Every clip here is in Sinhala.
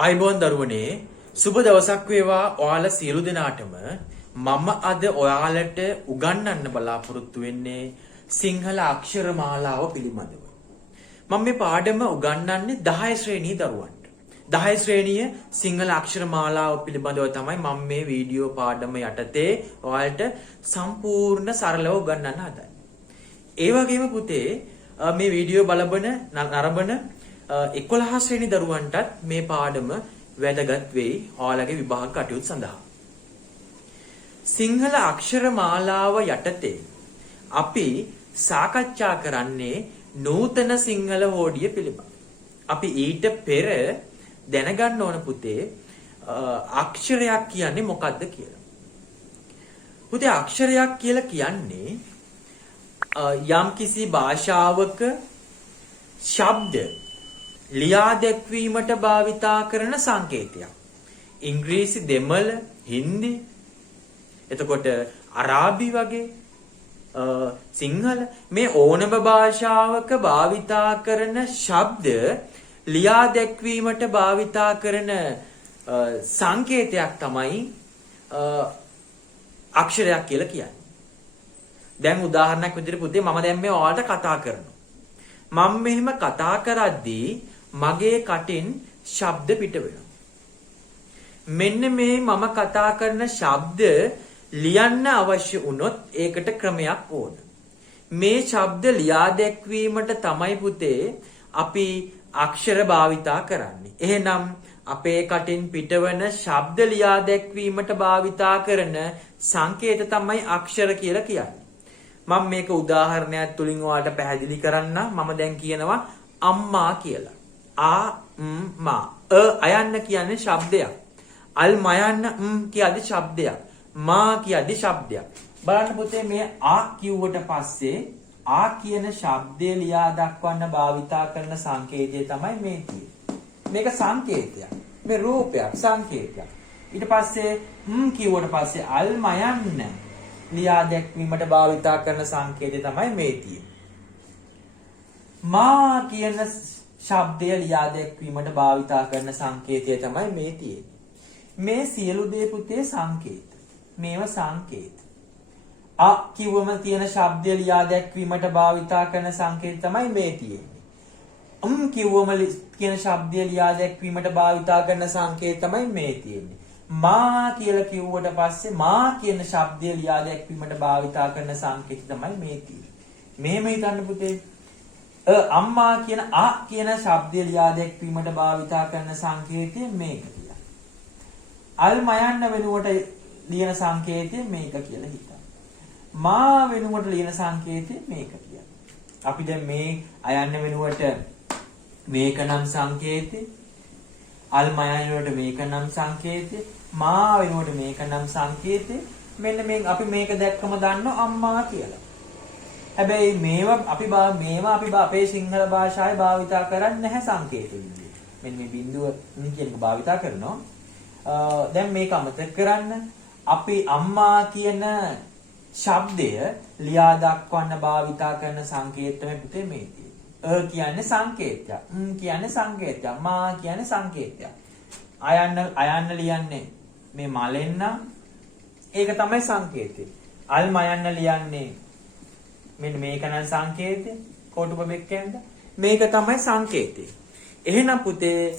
ආයිබෝන් දරුවනේ සුබ දවසක් වේවා ඔයාලා සියලු දෙනාටම මම අද ඔයාලට උගන්වන්න බලාපොරොත්තු වෙන්නේ සිංහල අක්ෂර මාලාව පිළිබඳව. මම මේ පාඩම උගන්වන්නේ 10 ශ්‍රේණියේ දරුවන්ට. 10 ශ්‍රේණිය සිංහල අක්ෂර මාලාව පිළිබඳව තමයි මම මේ වීඩියෝ පාඩම යටතේ ඔයාලට සම්පූර්ණ සරලව උගන්වන්න හදන්නේ. ඒ වගේම පුතේ මේ වීඩියෝ නරඹන 11 ශ්‍රේණි දරුවන්ටත් මේ පාඩම වැදගත් වෙයි ඔයාලගේ විභාග කටයුතු සඳහා. සිංහල අක්ෂර මාලාව යටතේ අපි සාකච්ඡා කරන්නේ නූතන සිංහල හෝඩිය පිළිබඳ. අපි ඊට පෙර දැනගන්න ඕන පුතේ අක්ෂරයක් කියන්නේ මොකක්ද කියලා. පුතේ අක්ෂරයක් කියලා කියන්නේ යම්කිසි භාෂාවක ශබ්ද ලියා දැක්වීමට භාවිතා කරන සංකේතයක්. ඉංග්‍රීසි, දෙමළ, හින්දි, එතකොට අරාබි වගේ සිංහල මේ ඕනම භාෂාවක භාවිතා කරන ශබ්ද ලියා දැක්වීමට භාවිතා කරන සංකේතයක් තමයි අක්ෂරයක් කියලා කියන්නේ. දැන් උදාහරණයක් විදිහට පුතේ මම දැන් මේ ඔයාලට කතා කරනවා. මම මෙහෙම කතා කරද්දී මගේ කටින් ශබ්ද පිට වෙනවා. මෙන්න මේ මම කතා කරන ශබ්ද ලියන්න අවශ්‍ය වුණොත් ඒකට ක්‍රමයක් ඕන. මේ ශබ්ද ලියා දැක්වීමට තමයි පුතේ අපි අක්ෂර භාවිතා කරන්නේ. එහෙනම් අපේ කටින් පිටවන ශබ්ද ලියා දැක්වීමට භාවිතා කරන සංකේත තමයි අක්ෂර කියලා කියන්නේ. මම මේක උදාහරණයක් තුලින් ඔයාලට පැහැදිලි කරන්න. මම දැන් කියනවා අම්මා කියලා. මා අයන්න කියන්නේ ශබ්දයක්. අල් මයන්න කියන්නේ ශබ්දයක්. මා කියන්නේ ශබ්දයක්. බලන්න පුතේ මේ කිව්වට පස්සේ කියන ශබ්දය ලියා දක්වන්න භාවිතා කරන සංකේතය තමයි මේ තියෙන්නේ. මේක සංකේතයක්. මේ රූපයක් සංකේතයක්. ඊට පස්සේ කිව්වට පස්සේ අල් මයන්න ලියා දැක්වීමට භාවිතා කරන සංකේතය තමයි මේ තියෙන්නේ. මා කියන ශබ්දය ලියා දැක්වීමට භාවිතා කරන සංකේතය තමයි මේ තියෙන්නේ. මේ සියලු දේ පුතේ සංකේත. මේව සංකේත. කිව්වම තියෙන ශබ්දය ලියා දැක්වීමට භාවිතා කරන සංකේතය තමයි මේ තියෙන්නේ. කිව්වම කියන ශබ්දය ලියා දැක්වීමට භාවිතා කරන සංකේතය තමයි මේ තියෙන්නේ. මා කියලා කිව්වට පස්සේ මා කියන ශබ්දය ලියා දැක්වීමට භාවිතා කරන සංකේතය තමයි මේ තියෙන්නේ. මෙහෙම හිතන්න පුතේ. අම්මා කියන කියන ශබ්දය ලියා දැක්වීමට භාවිතා කරන සංකේතය මේක කියලා. අල් මයන්න වෙනුවට ලියන සංකේතය මේක කියලා හිතන්න. මා වෙනුවට ලියන සංකේතය මේක කියලා. අපි දැන් මේ අයන්න වෙනුවට මේක නම් සංකේතය, අල් මයන්න වෙනුවට මේක නම් සංකේතය, මා වෙනුවට මේක නම් සංකේතය. මෙන්න මේ අපි මේක දැක්කම දන්නවා අම්මා කියලා. හැබැයි මේවා අපි අපේ සිංහල භාෂාවේ භාවිතා කරන්නේ නැහැ සංකේත විදිහට. මෙන්න මේ බිඳුව කියන එක භාවිතා කරනවා. දැන් මේක අමතක කරන්න. අපි අම්මා කියන ශබ්දය ලියා දක්වන්න භාවිතා කරන සංකේත තමයි පුතේ මේ තියෙන්නේ. කියන්නේ සංකේතයක්. කියන්නේ සංකේතයක්. මා කියන්නේ සංකේතයක්. අයන්න ලියන්නේ මේ මලෙන් නම් ඒක තමයි සංකේතය. අල් මයන්න ලියන්නේ මෙන්න මේක නම් සංකේතය. කොටුප බෙක්කෙන්ද මේක තමයි සංකේතය. එහෙනම් පුතේ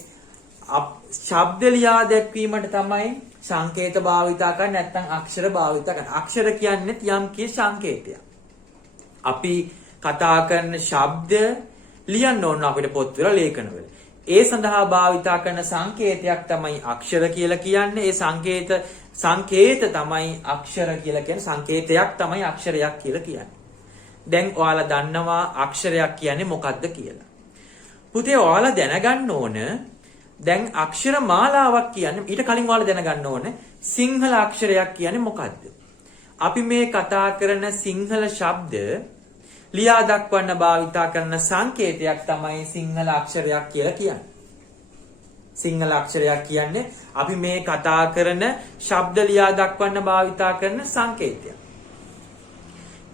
ශබ්ද ලියා දැක්වීමට තමයි සංකේත භාවිතා කරන්නේ නැත්නම් අක්ෂර භාවිතා කරන්නේ. අක්ෂර කියන්නේ යම් කී සංකේතයක්. අපි කතා කරන ශබ්ද ලියන්න ඕන අපිට පොත්වල ලේඛනවල. ඒ සඳහා භාවිතා කරන සංකේතයක් තමයි අක්ෂර කියලා කියන්නේ. ඒ සංකේත තමයි අක්ෂර කියලා කියන්නේ. සංකේතයක් තමයි අක්ෂරයක් කියලා කියන්නේ. දැන් ඔයාලා දන්නවා අක්ෂරයක් කියන්නේ මොකක්ද කියලා. පුතේ ඔයාලා දැනගන්න ඕන දැන් අක්ෂර මාලාවක් කියන්නේ ඊට කලින් ඔයාලා දැනගන්න ඕන සිංහල අක්ෂරයක් කියන්නේ මොකක්ද? අපි මේ කතා කරන සිංහල ශබ්ද ලියා දක්වන්න භාවිතා කරන සංකේතයක් තමයි සිංහල අක්ෂරයක් කියලා කියන්නේ. සිංහල අක්ෂරයක් කියන්නේ අපි මේ කතා කරන ශබ්ද ලියා දක්වන්න භාවිතා කරන සංකේතයක්.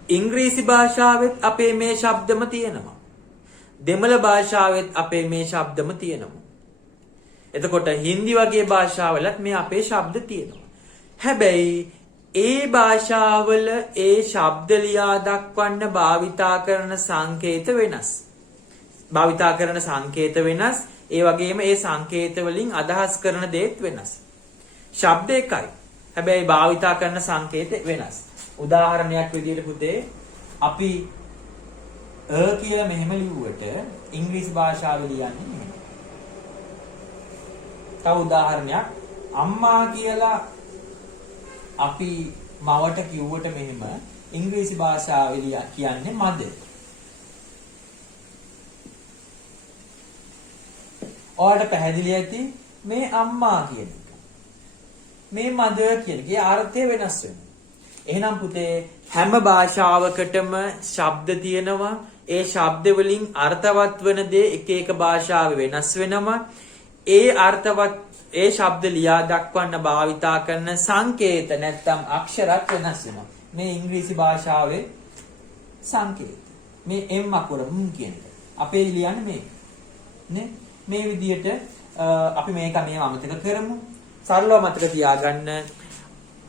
ඉංග්‍රීසි භාෂාවෙත් අපේ මේ ශබ්දම තියෙනවා. දෙමළ භාෂාවෙත් අපේ මේ ශබ්දම තියෙනවා. එතකොට හින්දි වගේ භාෂාවලත් මේ අපේ ශබ්ද තියෙනවා. හැබැයි ඒ භාෂාවල ඒ ශබ්ද ලියා දක්වන්න භාවිතා කරන සංකේත වෙනස්. භාවිතා කරන සංකේත වෙනස්. ඒ වගේම ඒ සංකේත වලින් අදහස් කරන දේත් වෙනස්. ශබ්ද එකයි. හැබැයි භාවිතා කරන සංකේත වෙනස්. උදාහරණයක් විදිහට පුතේ අපි කියලා මෙහෙම ලිව්වට ඉංග්‍රීසි භාෂාවෙ ලියන්නේ නෙමෙයි. තව උදාහරණයක් අම්මා කියලා අපි මවට කිව්වට මෙහෙම ඉංග්‍රීසි භාෂාවේ කියන්නේ mother. ඔයාලට පැහැදිලි ඇති මේ අම්මා කියන එක. මේ mother කියන එකේ අර්ථය වෙනස් වෙනවා. එහෙනම් පුතේ හැම භාෂාවකටම ශබ්ද තියෙනවා. ඒ ශබ්ද වලින් අර්ථවත් වෙන දේ එක එක භාෂාවේ වෙනස් වෙනවා. ඒ අර්ථවත් ඒ ශබ්ද ලියා දක්වන්න භාවිතා කරන සංකේත නැත්නම් අක්ෂරත් වෙනස් වෙනවා. මේ ඉංග්‍රීසි භාෂාවේ සංකේත. මේ M අකුර කියන එක. අපේ ලියන්නේ මේ. නේ? මේ විදිහට අපි මේක අමතක කරමු. සරලව මතක තියාගන්න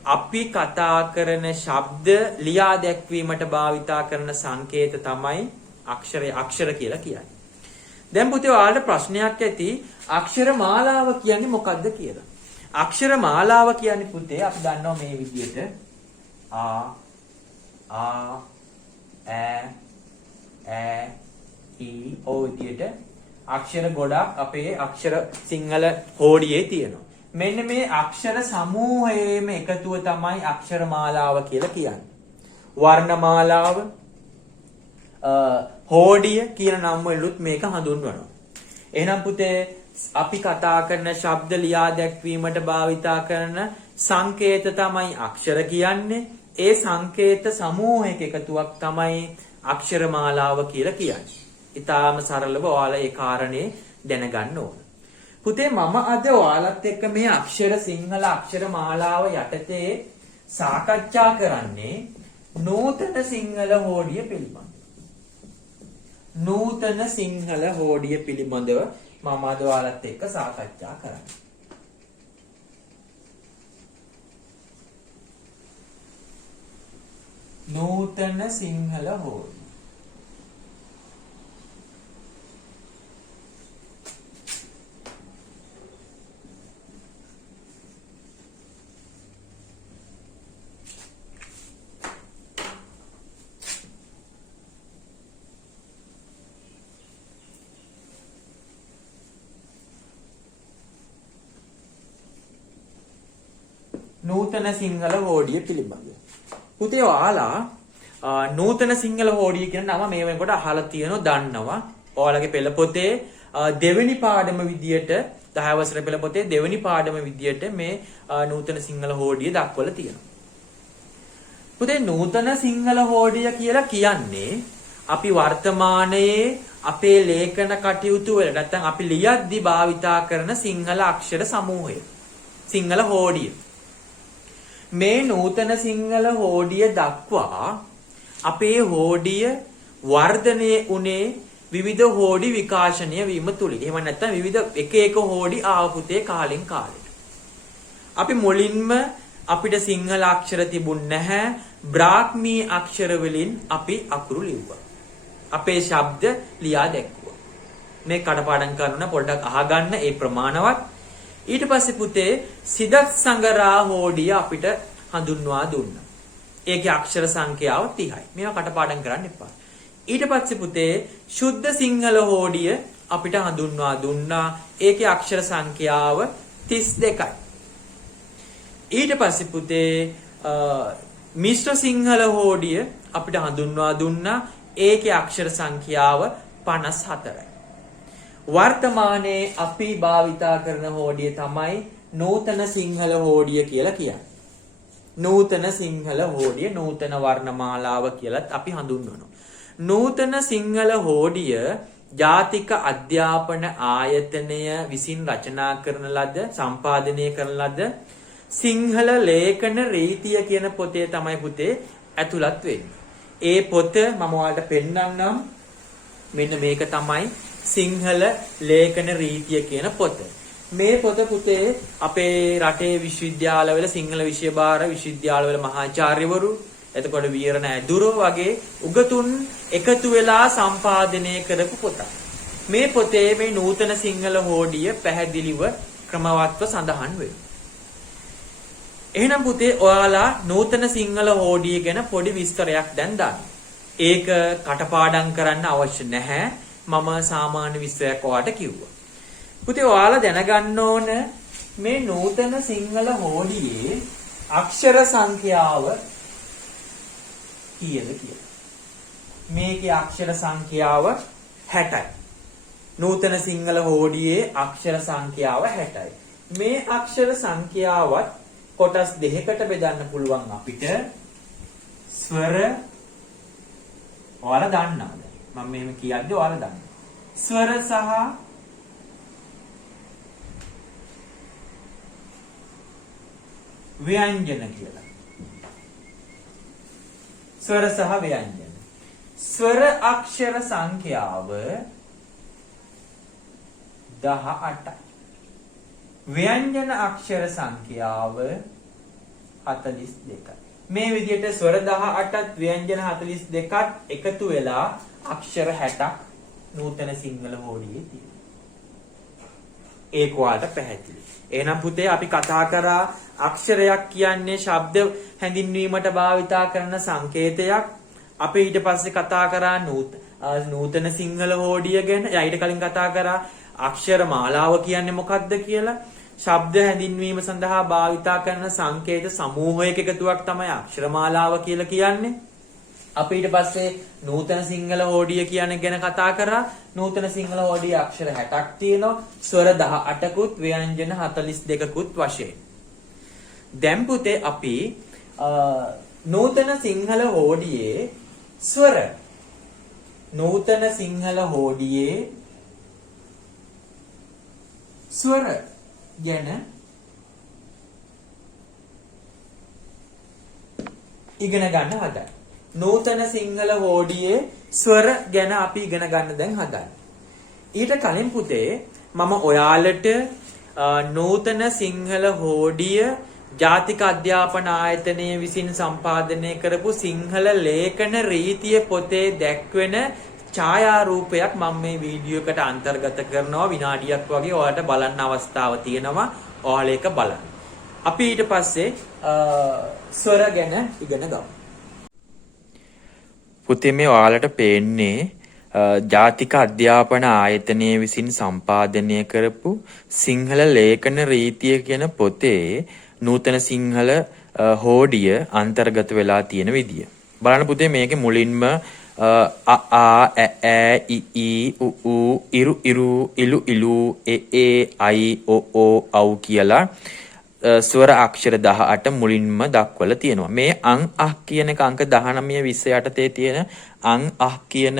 අපි කතා කරන ශබ්ද ලියා දැක්වීමට භාවිතා කරන සංකේත තමයි අක්ෂර කියලා කියන්නේ. දැන් පුතේ ඔයාලට ප්‍රශ්නයක් ඇති අක්ෂර මාලාව කියන්නේ මොකක්ද කියලා. අක්ෂර මාලාව කියන්නේ පුතේ අපි දන්නවා මේ විදිහට ආ ඈ ඊ ඔය විදිහට අක්ෂර ගොඩක් අපේ අක්ෂර සිංහල හෝඩියේ තියෙනවා. මෙන්න මේ අක්ෂර සමූහයේම එකතුව තමයි අක්ෂර මාලාව කියලා කියන්නේ. වර්ණ මාලාව හෝඩිය කියන නම් වලුත් මේක හඳුන්වනවා. එහෙනම් පුතේ අපි කතා කරන ශබ්ද ලියා දැක්වීමට භාවිතා කරන සංකේත තමයි අක්ෂර කියන්නේ. ඒ සංකේත සමූහයක එකතුවක් තමයි අක්ෂර මාලාව කියලා කියන්නේ. ඊටාම සරලව ඔයාලා ඒ කාරණේ දැනගන්න ඕන. පුතේ මම අද ඔයාලත් එක්ක මේ අක්ෂර සිංහල අක්ෂර මාලාව යටතේ සාකච්ඡා කරන්නේ නූතන සිංහල හෝඩිය පිළිබඳව. නූතන සිංහල හෝඩිය පිළිබඳව මම අද ඔයාලත් එක්ක සාකච්ඡා කරන්නේ. නූතන සිංහල හෝඩිය. නූතන සිංහල හෝඩිය පිළිබඳව. පුතේ ඔයාලා නූතන සිංහල හෝඩිය කියන නම මේ වෙනකොට අහලා තියෙනවා දන්නවා. ඔයාලගේ පෙළ පොතේ දෙවෙනි පාඩම විදියට 10 වසර පෙළ පොතේ දෙවෙනි පාඩම විදියට මේ නූතන සිංහල හෝඩිය දක්වලා තියෙනවා. පුතේ නූතන සිංහල හෝඩිය කියලා කියන්නේ අපි වර්තමානයේ අපේ ලේඛන කටයුතු වල නැත්නම් අපි ලියද්දී භාවිතා කරන සිංහල අක්ෂර සමූහය. සිංහල හෝඩිය. මේ නූතන සිංහල හෝඩිය දක්වා අපේ හෝඩිය වර්ධනය උනේ විවිධ හෝඩි විකාශනය වීම තුලින්. එහෙම නැත්නම් විවිධ එක හෝඩි ආවපුතේ කාලෙන් කාලෙට. අපි මුලින්ම අපිට සිංහල අක්ෂර තිබුණ නැහැ. බ්‍රාහ්මී අක්ෂර වලින් අපි අකුරු ලිව්වා. අපේ ශබ්ද ලියා දැක්වුවා. මේ කටපාඩම් කරන පොඩ්ඩක් අහගන්න ඒ ප්‍රමාණවත්. ඊට පස්සේ පුතේ සිදත් සංගරා හෝඩිය අපිට හඳුන්වා දුන්නා. ඒකේ අක්ෂර සංඛ්‍යාව 30යි. මේවා කටපාඩම් කරන්න එපා. ඊට පස්සේ පුතේ සුද්ධ සිංහල හෝඩිය අපිට හඳුන්වා දුන්නා. ඒකේ අක්ෂර සංඛ්‍යාව 32යි. ඊට පස්සේ පුතේ මිශ්‍ර සිංහල හෝඩිය අපිට හඳුන්වා දුන්නා. ඒකේ අක්ෂර සංඛ්‍යාව 54යි. වර්තමානයේ අපි භාවිතා කරන හෝඩිය තමයි නූතන සිංහල හෝඩිය කියලා කියන්නේ. නූතන සිංහල හෝඩිය නූතන වර්ණමාලාව කියලත් අපි හඳුන්වනවා. නූතන සිංහල හෝඩිය ජාතික අධ්‍යාපන ආයතනය විසින් රචනා කරන ලද සම්පාදනය කරන ලද සිංහල ලේඛන රීතිය කියන පොතේ තමයි පුතේ ඇතුළත් වෙන්නේ. ඒ පොත මම ඔයාලට පෙන්නන්නම්. මෙන්න මේක තමයි සිංහල ලේඛන රීතිය කියන පොත. මේ පොත පුතේ අපේ රටේ විශ්වවිද්‍යාලවල සිංහල විෂය භාර විශ්වවිද්‍යාලවල මහාචාර්යවරු එතකොට වීරණ ඇදුරෝ වගේ උගතුන් එකතු වෙලා සම්පාදනය කරපු පොතක්. මේ පොතේ මේ නූතන සිංහල හෝඩිය පැහැදිලිව ක්‍රමවත්ව සඳහන් වෙනවා. එහෙනම් පුතේ ඔයාලා නූතන සිංහල හෝඩිය ගැන පොඩි විස්තරයක් දැන් දාන්න. ඒක කටපාඩම් කරන්න අවශ්‍ය නැහැ. මම සාමාන්‍ය විස්තරයක් ඔයාලට කිව්වා. පුතේ ඔයාලා දැනගන්න ඕන මේ නූතන සිංහල හෝඩියේ අක්ෂර සංඛ්‍යාව කීයද කියලා. මේකේ අක්ෂර සංඛ්‍යාව 60යි. නූතන සිංහල හෝඩියේ අක්ෂර සංඛ්‍යාව 60යි. මේ අක්ෂර සංඛ්‍යාවත් කොටස් දෙකකට බෙදන්න පුළුවන් අපිට. ස්වර ඔයාලා දන්නවද? මම මෙහෙම කියද්දි ඔයාලා දන්නවා. ස්වර සහ ව්‍යංජන කියලා. ස්වර සහ ව්‍යංජන. ස්වර අක්ෂර සංඛ්‍යාව 18යි. ව්‍යංජන අක්ෂර සංඛ්‍යාව 42යි. මේ විදිහට ස්වර 18ත් ව්‍යංජන 42ත් එකතු වෙලා අක්ෂර 60ක් නූතන සිංහල හෝඩියේ තියෙනවා. ඒක ඔයාලට පැහැදිලි. එහෙනම් පුතේ අපි කතා කරා අක්ෂරයක් කියන්නේ ශබ්ද හැඳින්වීමට භාවිතා කරන සංකේතයක්. අපි ඊට පස්සේ කතා කරා නූතන සිංහල හෝඩිය ගැන. ඊට කලින් කතා කරා අක්ෂර මාලාව කියන්නේ මොකක්ද කියලා. ශබ්ද හැඳින්වීම සඳහා භාවිතා කරන සංකේත සමූහයක එකතුවක් තමයි අක්ෂර මාලාව කියලා කියන්නේ. අපි ඊට පස්සේ නූතන සිංහල හෝඩිය කියන ගැන කතා කරා. නූතන සිංහල හෝඩිය අක්ෂර 60ක් තියෙනවා. ස්වර 18කුත් ව්‍යංජන 42කුත් වශයෙන්. දැන් පුතේ අපි නූතන සිංහල හෝඩියේ ස්වර නූතන සිංහල හෝඩියේ ස්වර ගැන ඉගෙන ගන්න හදන්න. නූතන සිංහල හෝඩියේ ස්වර ගැන අපි ඉගෙන ගන්න දැන් හදන්න. ඊට කලින් පුතේ මම ඔයාලට නූතන සිංහල හෝඩිය ජාතික අධ්‍යාපන ආයතනය විසින් සම්පාදනය කරපු සිංහල ලේඛන රීතිය පොතේ දැක්වෙන ඡායාරූපයක් මම මේ වීඩියෝ එකට අන්තර්ගත කරනවා. විනාඩියක් වගේ ඔයාලට බලන්න අවස්ථාව තියෙනවා. ඔයාලා ඒක බලන්න. අපි ඊට පස්සේ ස්වර ගැන ඉගෙන ගමු. පුතේ මේ ඔයාලට පේන්නේ ජාතික අධ්‍යාපන ආයතනය විසින් සම්පාදනය කරපු සිංහල ලේඛන රීතිය කියන පොතේ නූතන සිංහල හෝඩිය අන්තර්ගත වෙලා තියෙන විදිය. බලන්න පුතේ මේකේ මුලින්ම අ ආ ඈ ඊ ඊ උ ඌ ඉරු ඉරු ඉලු ඉලු ඒ අයි ඕ ఔ කියලා ස්වර අක්ෂර 18 මුලින්ම දක්වලා තියෙනවා. මේ අං අහ් කියන එක අංක 19 20 යටතේ තියෙන අං අහ් කියන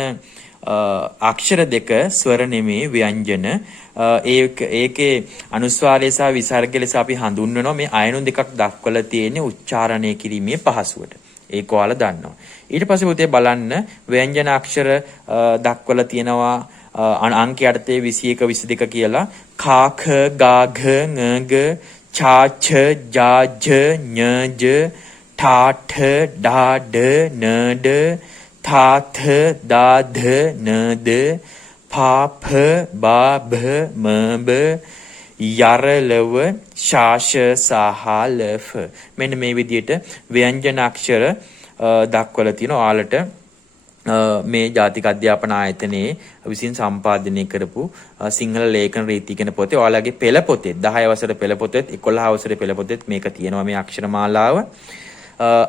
අක්ෂර දෙක ස්වර නෙමේ ව්‍යංජන. ඒකේ අනුස්වාරය සහ විසර්ග ලෙස අපි හඳුන්වනවා. මේ අයනු දෙකක් දක්වලා තියෙන්නේ උච්චාරණය කිරීමේ පහසුවට. ඒක ඔයාලා දන්නවා. ඊට පස්සේ පුතේ බලන්න ව්‍යංජන අක්ෂර දක්වලා තියෙනවා අංක යටතේ 21 22 කියලා. කා ඛ ගා ඝ ං ග ඡා ඡ ජා ఝ ඤ ජ ඨා ඨ ඩා ඩ න ඩ thා th දා ધ න ද phා ph බා භ ම බ යර ලව ශාෂ සහ ලෆ. මෙන්න මේ විදිහට ව්‍යංජන අක්ෂර දක්වලා තියෙනවා. ඔයාලට මේ ජාතික අධ්‍යාපන ආයතනයේ විසින් සම්පාදනය කරපු සිංහල ලේඛන රීති කියන පොතේ ඔයාලගේ පෙළ පොතේ 10 වසර පෙළ පොතේත් 11 වසර පෙළ පොතේත් මේක තියෙනවා මේ අක්ෂර මාලාව.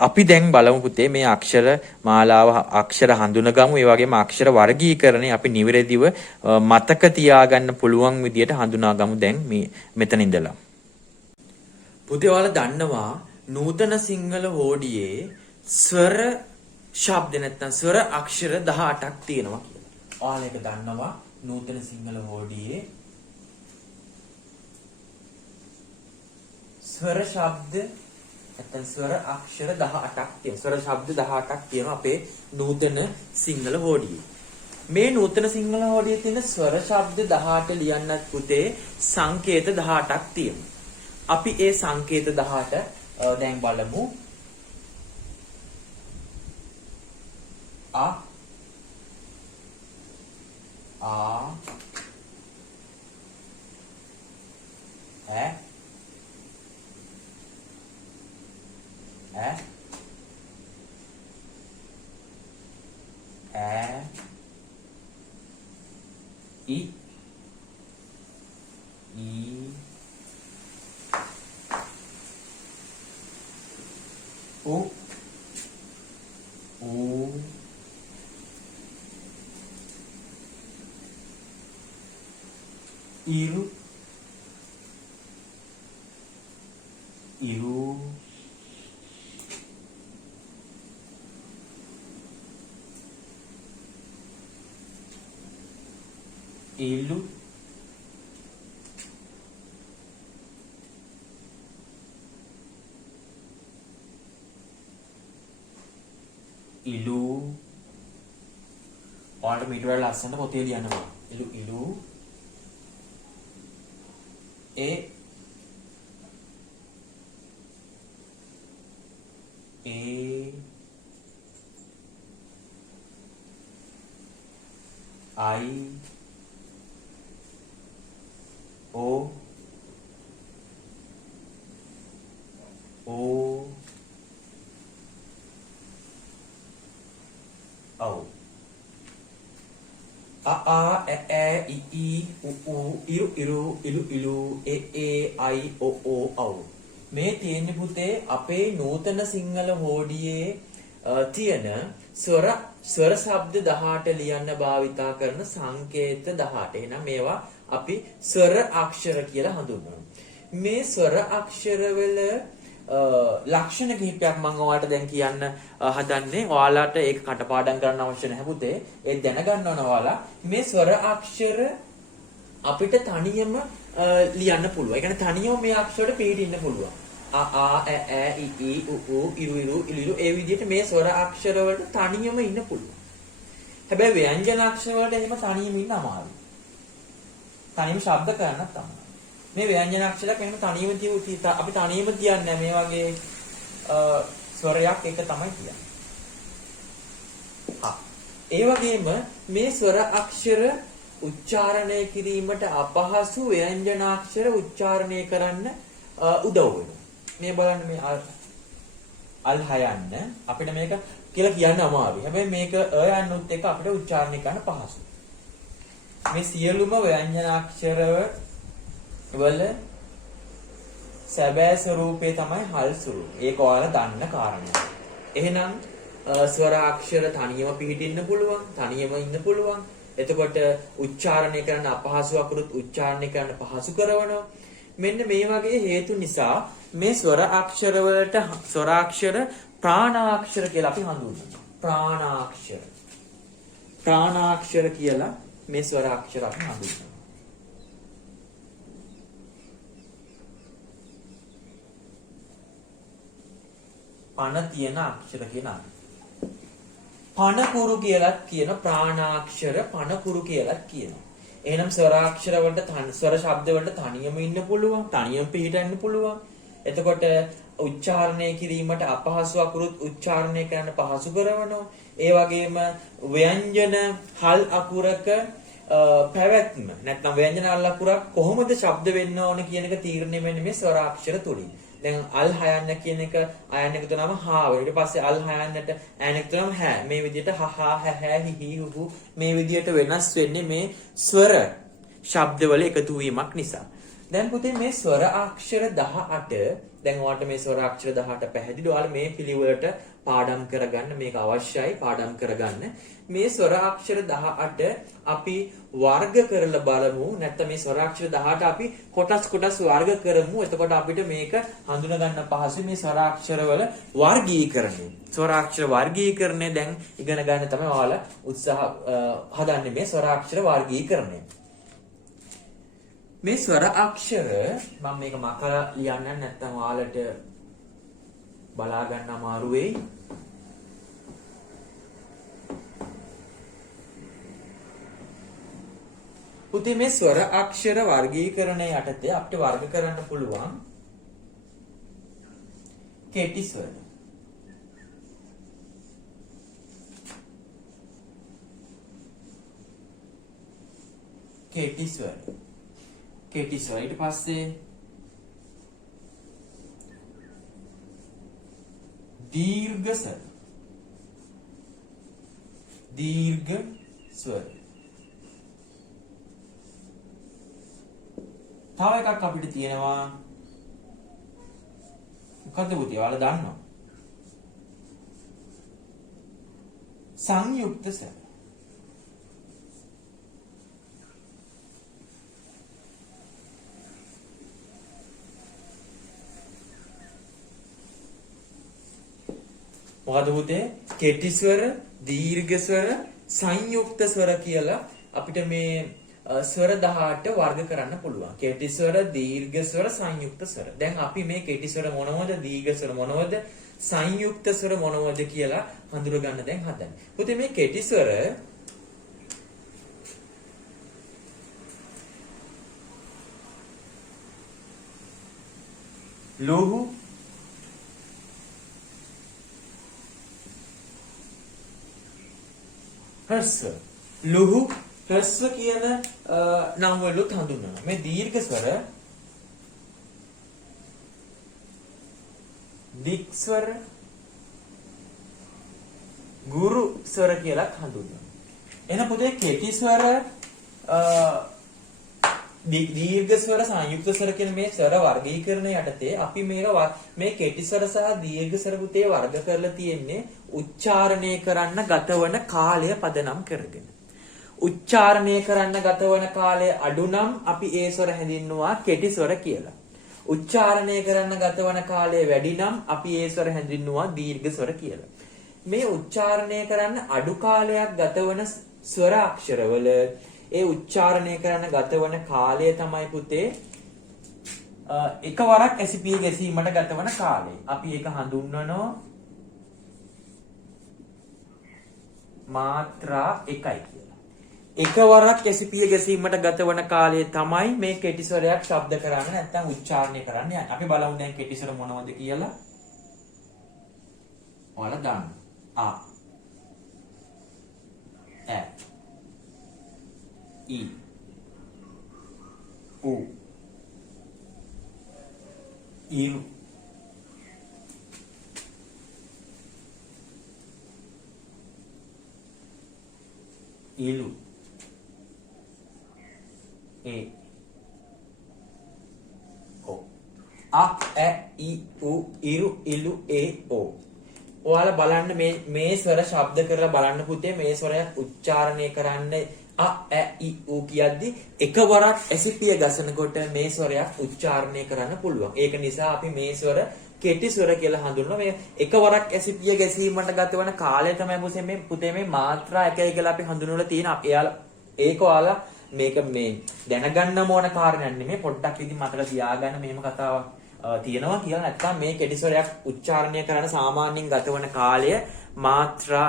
අපි දැන් බලමු පුතේ මේ අක්ෂර මාලාව අක්ෂර හඳුනගමු. ඒ වගේම අක්ෂර වර්ගීකරණය අපි නිවැරදිව මතක තියාගන්න පුළුවන් විදියට හඳුනාගමු දැන් මේ මෙතන ඉඳලා. පුතේ ඔයාලා දන්නවා නූතන සිංහල හෝඩියේ ස්වර ශබ්ද නැත්නම් ස්වර අක්ෂර 18ක් තියෙනවා කියලා. ඔයාලා ඒක දන්නවා නූතන සිංහල හෝඩියේ ස්වර ශබ්ද නැත්නම් ස්වර අක්ෂර 18ක් තියෙනවා. ස්වර ශබ්ද 18ක් තියෙනවා අපේ නූතන සිංහල හෝඩියේ. මේ නූතන සිංහල හෝඩියේ තියෙන ස්වර ශබ්ද 18 ලියන්නත් පුතේ සංකේත 18ක් තියෙනවා. අපි ඒ සංකේත 18 දැන් බලමු. A ඈ ઈ ઉ ઈરુ Ilu ඔයාලට මීට වඩා ලස්සනට පොතේ ලියනවා. ඉලු ඒ I O A ä I u ilu e I o මේ තියෙන්නේ පුතේ අපේ නූතන සිංහල හෝඩියේ තියෙන ස්වර ශබ්ද 18 ලියන්න භාවිතා කරන සංකේත 18. එහෙනම් මේවා අපි ස්වර අක්ෂර කියලා හඳුන්වනවා. මේ ස්වර අක්ෂරවල ලක්ෂණ කිහිපයක් මම ඔයාලට දැන් කියන්න හදන්නේ. ඔයාලට ඒක කටපාඩම් කරන්න අවශ්‍ය නැහැ පුතේ. ඒ දැනගන්න ඕන ඔයාලා මේ ස්වර අක්ෂර අපිට තනියම ලියන්න පුළුවන්. ඒ කියන්නේ තනියම මේ අක්ෂරවලට පිළිහින්න පුළුවන්. A ä ä I u ilu ඒ විදිහට මේ ස්වර අක්ෂර වලට තනියම ඉන්න පුළුවන්. හැබැයි ව්‍යංජන අක්ෂර වලට එහෙම තනියම ඉන්න අමාරුයි. තනියම ශබ්ද කරන්නත් තමයි. මේ ව්‍යංජන අක්ෂරයක් එහෙම තනියම අපි තනියම කියන්නේ මේ වගේ ස්වරයක් එක තමයි කියන්නේ. ඒ වගේම මේ ස්වර අක්ෂර උච්චාරණය කිරීමට අපහසු ව්‍යංජනාක්ෂර උච්චාරණය කරන්න උදව් වෙනවා. මේ බලන්න මේ අල් හයන්න අපිට මේක කියලා කියන්න අමාරුයි. හැබැයි මේක යන්නොත් එක අපිට උච්චාරණය කරන්න පහසුයි. මේ සියලුම ව්‍යංජනාක්ෂර වල සැබෑ ස්වරූපේ තමයි හල් ස්වරූපය. ඒක ඔයාලා දන්න කාරණයක්. එහෙනම් ස්වරාක්ෂර තනියම පිහිටින්න පුළුවන්, තනියම ඉන්න පුළුවන්. එතකොට උච්චාරණය කරන්න අපහසු අකුරුත් උච්චාරණය කරන්න පහසු කරනවා. මෙන්න මේ වගේ හේතු නිසා මේ ස්වර අක්ෂර වලට ස්වරාක්ෂර ප්‍රාණාක්ෂර කියලා අපි හඳුන්වනවා. ප්‍රාණාක්ෂර කියලා මේ ස්වරාක්ෂර අපි හඳුන්වනවා. පණ තියෙන අක්ෂර කියන අර්ථය. පණකුරු කියලා කියන ප්‍රාණාක්ෂර පණකුරු කියලා කියනවා. එහෙනම් ස්වරාක්ෂර වලට ස්වර ශබ්ද වලට තනියම ඉන්න පුළුවන්, තනියම පිළිටන්න පුළුවන්. එතකොට උච්චාරණය කිරීමට අපහසු අකුරුත් උච්චාරණය කරන්න පහසු කරනවා. ඒ වගේම ව්‍යංජන හල් අකුරක පැවැත්ම නැත්නම් ව්‍යංජන හල් අකුරක් කොහොමද ශබ්ද වෙන්න ඕන කියන එක තීරණය වෙන්නේ මේ ස්වරාක්ෂර තුලින්. දැන් අල් හයන්න කියන එක අයන්න එක තුනම හා වෙනවා. ඊට පස්සේ අල් හයන්නට අයන්න එක තුනම හැ. මේ විදිහට හ හා හැ හැ හි හි හු මේ විදිහට වෙනස් වෙන්නේ මේ ස්වර ශබ්දවල එකතු වීමක් නිසා. දැන් පුතේ මේ ස්වර අක්ෂර 18 දැන් ඔයාලට මේ ස්වර අක්ෂර 18 පැහැදිලි. ඔයාලා මේ පිළිවෙලට පාඩම් කරගන්න මේක අවශ්‍යයි පාඩම් කරගන්න. මේ ස්වර අක්ෂර 18 අපි වර්ග කරලා බලමු. නැත්නම් මේ ස්වර අක්ෂර 18 අපි කොටස් වර්ග කරමු. එතකොට අපිට මේක හඳුනා ගන්න පහසුයි මේ ස්වර අක්ෂර වල වර්ගීකරණය. ස්වර අක්ෂර වර්ගීකරණය දැන් ඉගෙන ගන්න තමයි ඔයාලා උත්සාහ හදන්නේ මේ ස්වර අක්ෂර වර්ගීකරණය. මේ ස්වර අක්ෂර මම මේක මකලා ලියන්න නැත්නම් ඔයාලට බලා ගන්න අමාරු වෙයි. පුතේ මේ ස්වර අක්ෂර වර්ගීකරණය යටතේ අපිට වර්ග කරන්න පුළුවන් කෙටි ස්වර. කෙටි ස්වර. කෙටි ස්වර. ඊට පස්සේ දීර්ඝ ස්වර. දීර්ඝ ස්වර. තව එකක් අපිට තියෙනවා. මොකද්ද පුතේ? ඔයාලා දන්නවා. සංයුක්ත ස්වර. මොකද පුතේ? කෙටි ස්වර, දීර්ඝ ස්වර, සංයුක්ත ස්වර කියලා අපිට මේ ස්වර 18 වර්ග කරන්න පුළුවන්. කෙටි ස්වර, දීර්ඝ ස්වර, සංයුක්ත ස්වර. දැන් අපි මේ කෙටි ස්වර මොනවද, දීර්ඝ ස්වර මොනවද, සංයුක්ත ස්වර මොනවද කියලා හඳුනගන්න දැන් හදන්නේ. පුතේ මේ කෙටි ස්වර ලෝහු, හ්‍රස්ව, ලුහු, හ්‍රස්ව කියන නම් වලුත් හඳුන්වනවා. මේ දීර්ඝ ස්වර දික් ස්වර, ගුරු ස්වර කියලා හඳුන්වනවා. එහෙනම් පුතේ කෙටි ස්වර, දීර්ඝ ස්වර, සංයුක්ත ස්වර කියන මේ ස්වර වර්ගීකරණ යටතේ අපි මේ කෙටි ස්වර සහ දීර්ඝ ස්වර පුතේ වර්ග කරලා තියෙන්නේ උච්චාරණය කරන්න ගතවන කාලය පදනම් කරගෙන. උච්චාරණය කරන්න ගතවන කාලය අඩු නම් අපි ඒ ස්වර හැඳින්වුවා කෙටි ස්වර කියලා. උච්චාරණය කරන්න ගතවන කාලය වැඩි නම් අපි ඒ ස්වර හැඳින්වුවා දීර්ඝ ස්වර කියලා. මේ උච්චාරණය කරන්න අඩු කාලයක් ගතවන ස්වර අක්ෂරවල ඒ උච්චාරණය කරන්න ගතවන කාලය තමයි පුතේ එකවරක් ඇසිපිය ගැසීමට ගතවන කාලය. අපි ඒක හඳුන්වනවා මාත්‍රා 1යි කියලා. එකවරක් ඇසිපිය ගැසීමට ගතවන කාලය තමයි මේ කෙටි ස්වරයක් ශබ්ද කරන්න නැත්නම් උච්චාරණය කරන්න යන්නේ. අපි බලමු දැන් කෙටි ස්වර මොනවද කියලා. ඔයාලා දාන්න. ආ, ඈ, इ, उ, ईरु, ईलु, ए, ओ, आ, ए, इ, उ, ईरु, इलु, ए, ओ. ඔයාලා බලන්න මේ ස්වර ශබ්ද කරලා බලන්න පුතේ මේ ස්වරයක් උච්චාරණය කරන්න අ ඈ යි ඌ කියද්දි එකවරක් ඇසිපිය ගසනකොට මේ ස්වරයක් උච්චාරණය කරන්න පුළුවන්. ඒක නිසා අපි මේ ස්වර කෙටි ස්වර කියලා හඳුන්වනවා. මේ එකවරක් ඇසිපිය ගැසීමට ගතවන කාලය තමයි පුතේ මේ මාත්‍රා 1යි කියලා අපි හඳුන්වලා තියෙන. ඒක ඔයාලා මේක මේ දැනගන්න ඕන කාරණයක් නෙමෙයි. පොඩ්ඩක් ඉතින් මතක තියාගන්න මෙහෙම කතාවක් තියෙනවා කියලා. නැත්නම් මේ කෙටි ස්වරයක් උච්චාරණය කරන සාමාන්‍යයෙන් ගතවන කාලය මාත්‍රා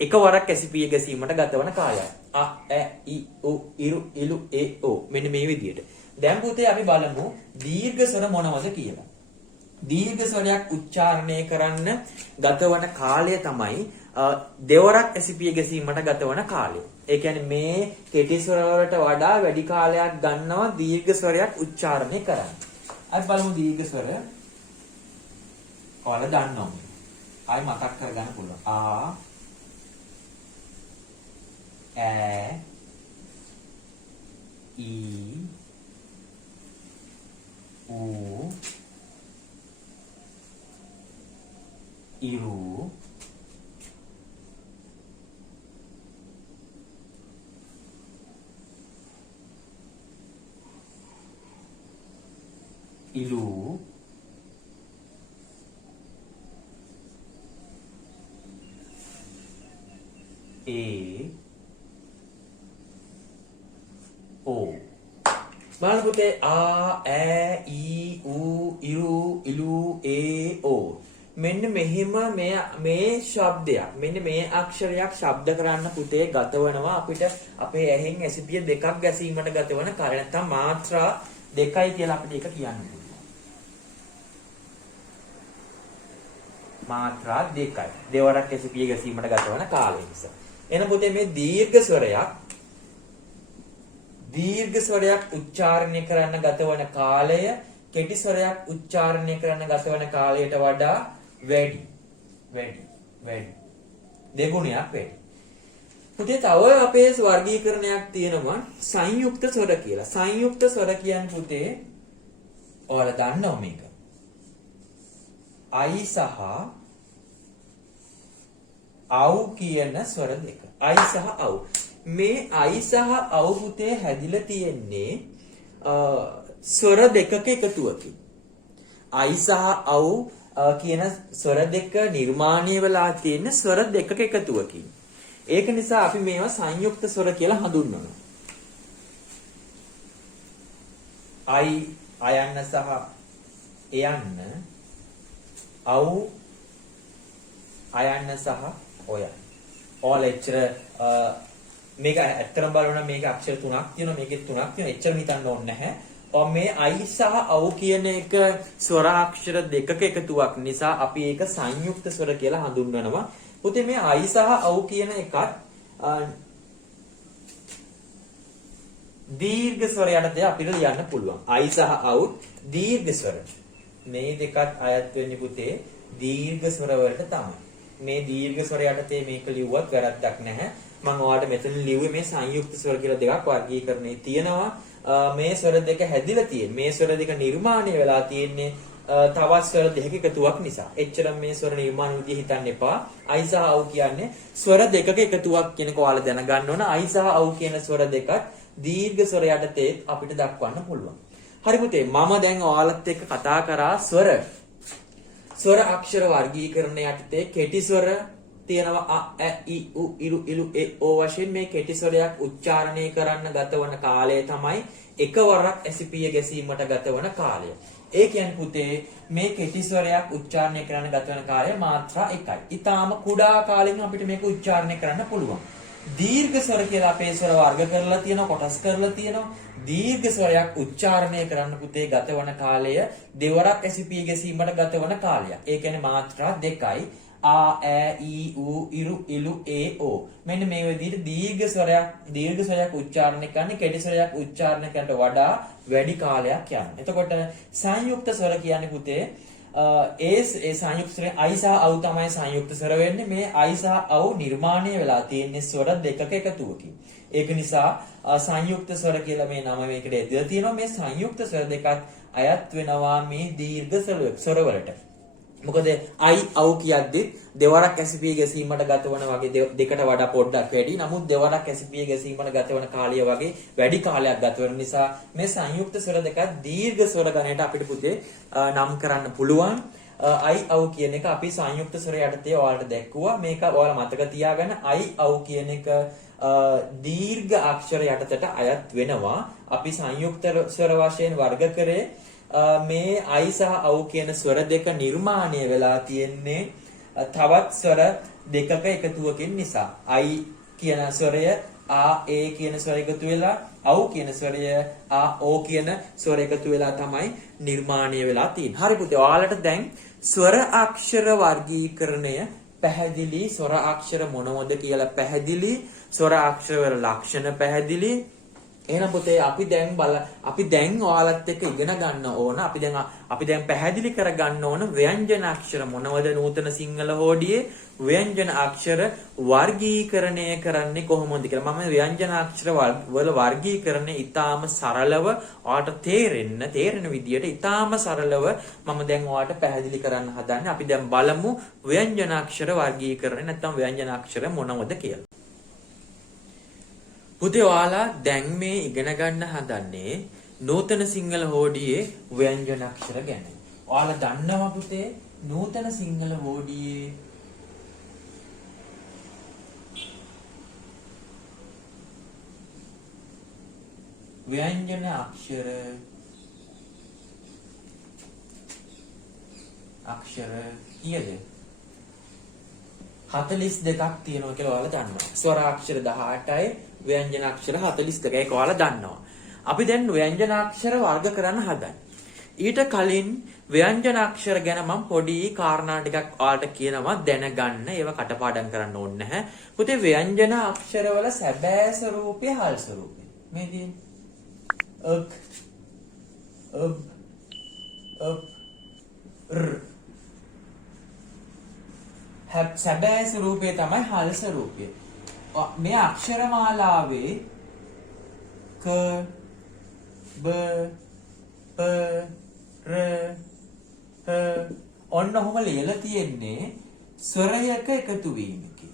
එකවරක් ඇසිපිය ගැසීමට ගතවන කාලයයි. අ ඈ යි ඌ ඊරු ඉලු ඒ ඕ. මෙන්න මේ විදිහට. දැන් පුතේ අපි බලමු දීර්ඝ ස්වර මොනවද කියලා. දීර්ඝ ස්වරයක් උච්චාරණය කරන්න ගතවන කාලය තමයි දෙවරක් ඇසිපිය ගැසීමට ගතවන කාලය. ඒ කියන්නේ මේ කෙටි ස්වර වලට වඩා වැඩි කාලයක් ගන්නවා දීර්ඝ ස්වරයක් උච්චාරණය කරන්න. අපි බලමු දීර්ඝ ස්වර. ඔයාලා දන්නවා. ආයි මතක් කරගන්න පුළුවන්. ආ, ඈ, ඊ, ඌ, ඉරු, ඉලු, ඒ, ඕ. බලන්න පුතේ ආ, ඈ, ඊ, ඌ, ඉරු, ඉලු, ඒ, ඕ. මෙන්න මෙහිම මේ ශබ්දයක් මෙන්න මේ අක්ෂරයක් ශබ්ද කරන්න පුතේ ගතවනවා අපිට අපේ ඇහෙන් ඇසිපිය දෙකක් ගැසීමට ගතවන කාලය නැත්නම් මාත්‍රා දෙකයි කියලා අපිට ඒක කියන්න පුළුවන්. මාත්‍රා දෙකයි. දෙවරක් ඇසිපිය ගැසීමට ගතවන කාලය නිසා. එන පුතේ මේ දීර්ඝ ස්වරයක් උච්චාරණය කරන්න ගතවන කාලය කෙටි ස්වරයක් උච්චාරණය කරන්න ගතවන කාලයට වඩා වැඩි. දෙගුණයක් වැඩි. පුතේ තව අපේ වර්ගීකරණයක් තියෙනවා සංයුක්ත ස්වර කියලා. සංයුක්ත ස්වර කියන්නේ පුතේ ඔයාලා දන්නව මේක. I සහ අව් කියන ස්වර දෙක. I සහ අව්. මේ I සහ අව් පුතේ හැදිලා තියෙන්නේ ස්වර දෙකක එකතුවකින්. I සහ අව් කියන ස්වර දෙක නිර්මාණය වෙලා තියෙන ස්වර දෙකක එකතුවකින්. ඒක නිසා අපි මේවා සංයුක්ත ස්වර කියලා හඳුන්වනවා. අයන්න සහ එයන්න, අව් අයන්න සහ ඔයන්න. ඔලෙච්චර මේක ඇත්තටම බලනවා මේක අක්ෂර තුනක් තියෙනවා මේකෙත් තුනක් තියෙනවා එච්චර හිතන්න ඕනේ නැහැ. මේ I සහ අව් කියන එක ස්වරාක්ෂර දෙකක එකතුවක් නිසා අපි ඒක සංයුක්ත ස්වර කියලා හඳුන්වනවා. පුතේ මේ I සහ අව් කියන එකත් දීර්ඝ ස්වර යටතේ අපිට ලියන්න පුළුවන්. I සහ අව් දීර්ඝ ස්වර. මේ දෙකත් අයත් වෙන්නේ පුතේ දීර්ඝ ස්වර වලට තමයි. මේ දීර්ඝ ස්වර යටතේ මේක ලිව්වත් වැරද්දක් නැහැ. මම ඔයාලට මෙතන ලිව්වේ මේ සංයුක්ත ස්වර කියලා දෙකක් වර්ගීකරණේ තියෙනවා. මේ ස්වර දෙක හැදිලා තියෙන්නේ. මේ ස්වර දෙක නිර්මාණය වෙලා තියෙන්නේ තවත් ස්වර දෙකක එකතුවක් නිසා. එච්චරම මේ ස්වර නිර්මාණ විදිය හිතන්න එපා. I සහ අව් කියන්නේ ස්වර දෙකක එකතුවක් කියනක ඔයාලා දැනගන්න ඕන. I සහ අව් කියන ස්වර දෙකත් දීර්ඝ ස්වර යටතේ අපිට දක්වන්න පුළුවන්. හරි පුතේ මම දැන් ඔයාලත් එක්ක කතා කරා ස්වර අක්ෂර වර්ගීකරණ යටතේ කෙටි ස්වර තියෙනවා අ ඈ ඊ උ ඉරු ඉලු ඒ ඕ වශයෙන් මේ කෙටි ස්වරයක් උච්චාරණය කරන්න ගතවන කාලය තමයි එකවරක් ඇසිපිය ගැසීමට ගතවන කාලය. ඒ කියන්නේ පුතේ මේ කෙටි ස්වරයක් උච්චාරණය කරන්න ගතවන කාලය මාත්‍රා 1යි. ඊටාම කුඩා කාලෙකින් අපිට මේක උච්චාරණය කරන්න පුළුවන්. දීර්ඝ ස්වර කියලා අපේ ස්වර වර්ග කරලා තියෙනවා කොටස් කරලා තියෙනවා. දීර්ඝ ස්වරයක් උච්චාරණය කරන්න පුතේ ගතවන කාලය දෙවරක් ඇසිපිය ගැසීමට ගතවන කාලයක්. ඒ කියන්නේ මාත්‍රා 2යි. a ඈ ඊ උ ඉරු ඉලු ඒ ඕ. මෙන්න මේ විදිහට දීර්ඝ ස්වරයක් උච්චාරණය කරන්නේ කෙටි ස්වරයක් උච්චාරණය කරනට වඩා වැඩි කාලයක් යනවා. එතකොට සංයුක්ත ස්වර කියන්නේ පුතේ ඒ සංයුක්ත ස්වරේ I සහ අව් තමයි සංයුක්ත ස්වර වෙන්නේ. මේ I සහ අව් නිර්මාණය වෙලා තියෙන්නේ ස්වර දෙකක එකතුවකින්. ඒක නිසා සංයුක්ත ස්වර කියලා මේ නම මේකට ඇදලා තියෙනවා. මේ සංයුක්ත ස්වර දෙකත් අයත් වෙනවා මේ දීර්ඝ ස්වර වලට. මොකද I අව් කියද්දි දෙවරක් ඇසිපිය ගැසීමට ගතවන වගේ දෙකට වඩා පොඩ්ඩක් වැඩි. නමුත් දෙවරක් ඇසිපිය ගැසීමට ගතවන කාලය වගේ වැඩි කාලයක් ගතවන නිසා මේ සංයුක්ත ස්වර දෙකත් දීර්ඝ ස්වර ගණයට අපිට පුතේ නම් කරන්න පුළුවන්. I අව් කියන එක අපි සංයුක්ත ස්වර යටතේ ඔයාලට දැක්කුවා. මේක ඔයාලා මතක තියාගන්න I අව් කියන එක දීර්ඝ අක්ෂර යටතට අයත් වෙනවා. අපි සංයුක්ත ස්වර වශයෙන් වර්ග කරේ මේ I සහ අව් කියන ස්වර දෙක නිර්මාණය වෙලා තියෙන්නේ තවත් ස්වර දෙකක එකතුවකින් නිසා. I කියන ස්වරය a e කියන ස්වර එකතු වෙලා අව් කියන ස්වරය a o කියන ස්වර එකතු වෙලා තමයි නිර්මාණය වෙලා තියෙන්නේ. හරි පුතේ ඔයාලට දැන් ස්වර අක්ෂර වර්ගීකරණය පැහැදිලි. ස්වර අක්ෂර මොනවද කියලා පැහැදිලි. ස්වර අක්ෂර වල ලක්ෂණ පැහැදිලි. එහෙනම් පුතේ අපි දැන් ඔයාලත් එක්ක ඉගෙන ගන්න ඕන. අපි දැන් පැහැදිලි කර ගන්න ඕන ව්‍යංජන අක්ෂර මොනවද නූතන සිංහල හෝඩියේ ව්‍යංජන අක්ෂර වර්ගීකරණය කරන්නේ කොහොමද කියලා. මම ව්‍යංජන අක්ෂර වල වර්ගීකරණය ඊටාම සරලව ඔයාලට තේරෙන විදියට ඊටාම සරලව මම දැන් ඔයාලට පැහැදිලි කරන්න හදන්නේ. අපි දැන් බලමු ව්‍යංජන අක්ෂර වර්ගීකරණය නැත්නම් ව්‍යංජන අක්ෂර මොනවද කියලා. පුතේ ඔයාලා දැන් මේ ඉගෙන ගන්න හදන්නේ නූතන සිංහල හෝඩියේ ව්‍යංජන අක්ෂර ගැන. ඔයාලා දන්නවා පුතේ නූතන සිංහල හෝඩියේ ව්‍යංජන අක්ෂර කීයද? 42ක් තියෙනවා කියලා ඔයාලා දන්නවා. ස්වරාක්ෂර 18යි ව්‍යංජනාක්ෂර 42යි ඒක ඔයාලා දන්නවා. අපි දැන් ව්‍යංජනාක්ෂර වර්ග කරන්න හදන්නේ. ඊට කලින් ව්‍යංජනාක්ෂර ගැන මම පොඩි කාරණා ටිකක් ඔයාලට කියනවා දැනගන්න. ඒවා කටපාඩම් කරන්න ඕනේ නැහැ. පුතේ ව්‍යංජන අක්ෂරවල සැබෑ ස්වරූපය හල් ස්වරූපය. මේ තියෙන්නේ. අක් අබ් අප් ර් සැබෑ ස්වරූපය තමයි හල් ස්වරූපය. මේ අක්ෂර මාලාවේ ක බ ප ර හ ඔන්න ඔහොම ලියලා තියෙන්නේ ස්වරයක එකතු වීමකින්.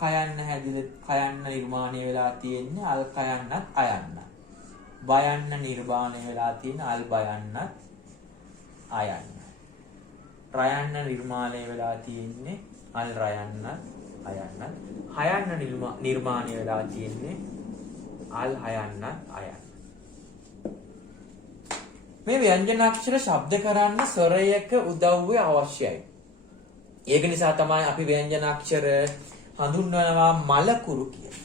කයන්න හැදිලා කයන්න නිර්මාණය වෙලා තියෙන්නේ අල් කයන්නත් අයන්න. බයන්න නිර්මාණය වෙලා තියෙන අල් බයන්නත් අයන්න. රයන්න නිර්මාණය වෙලා තියෙන්නේ අල් රයන්නත් අයන්නත්. හයන්න නිර්මාණය වෙලා තියෙන්නේ අල් හයන්නත් අයන්න. මේ ව්‍යංජනාක්ෂර ශබ්ද කරන්න ස්වරයක උදව්ව අවශ්‍යයි. ඒක නිසා තමයි අපි ව්‍යංජනාක්ෂර හඳුන්වනවා මලකුරු කියලා.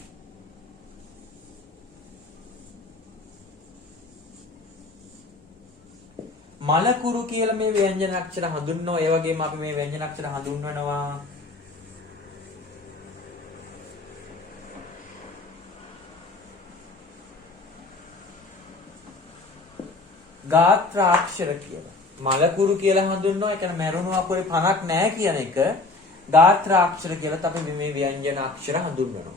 මලකුරු කියලා මේ ව්‍යංජනාක්ෂර හඳුන්වනවා. ඒ වගේම අපි මේ ව්‍යංජනාක්ෂර හඳුන්වනවා ගාත්‍රාක්ෂර කියලා. මලකුරු කියලා හඳුන්වනවා. ඒ කියන්නේ මරුණු අකුරේ පණක් නැහැ කියන එක. ගාත්‍රාක්ෂර කියලාත් අපි මේ ව්‍යංජන අක්ෂර හඳුන්වනවා.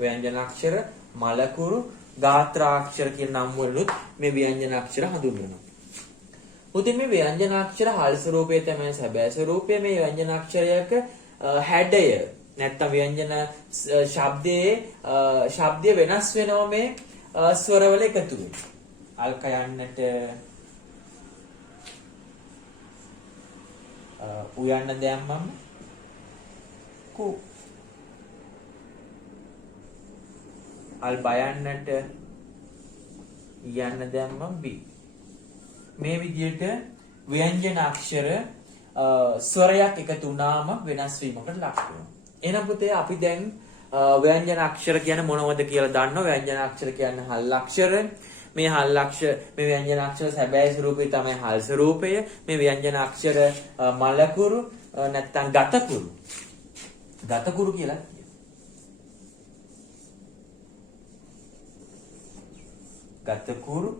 ව්‍යංජන අක්ෂර, මලකුරු, ගාත්‍රාක්ෂර කියන නම් වලිනුත් මේ ව්‍යංජන අක්ෂර හඳුන්වනවා. උතින් මේ ව්‍යංජන අක්ෂර හල් ස්වරූපයේ තමයි සැබෑ ස්වරූපය. මේ ව්‍යංජන අක්ෂරයක හැඩය නැත්තම් ව්‍යංජන ශබ්දය වෙනස් වෙනවා මේ ස්වරවල එකතු වෙන. අල් කයන්නට උයන්න දැම්මම ಕು අල් බයන්නට යන්න දැම්මම බි. මේ විදිහට ව්‍යංජන අක්ෂර ස්වරයක් එකතු වුණාම වෙනස් වීමකට ලක් වෙනවා. එහෙනම් පුතේ අපි දැන් ව්‍යංජන අක්ෂර කියන්නේ මොනවද කියලා දන්නවා. ව්‍යංජන අක්ෂර කියන්නේ හල් අක්ෂර. මේ හල් අක්ෂර මේ ව්‍යංජන අක්ෂර සැබෑ ස්වරූපය තමයි හල් ස්වරූපය. මේ ව්‍යංජන අක්ෂර මලකුරු නැත්නම් ගතකුරු. ගතකුරු කියලා ගතකුරු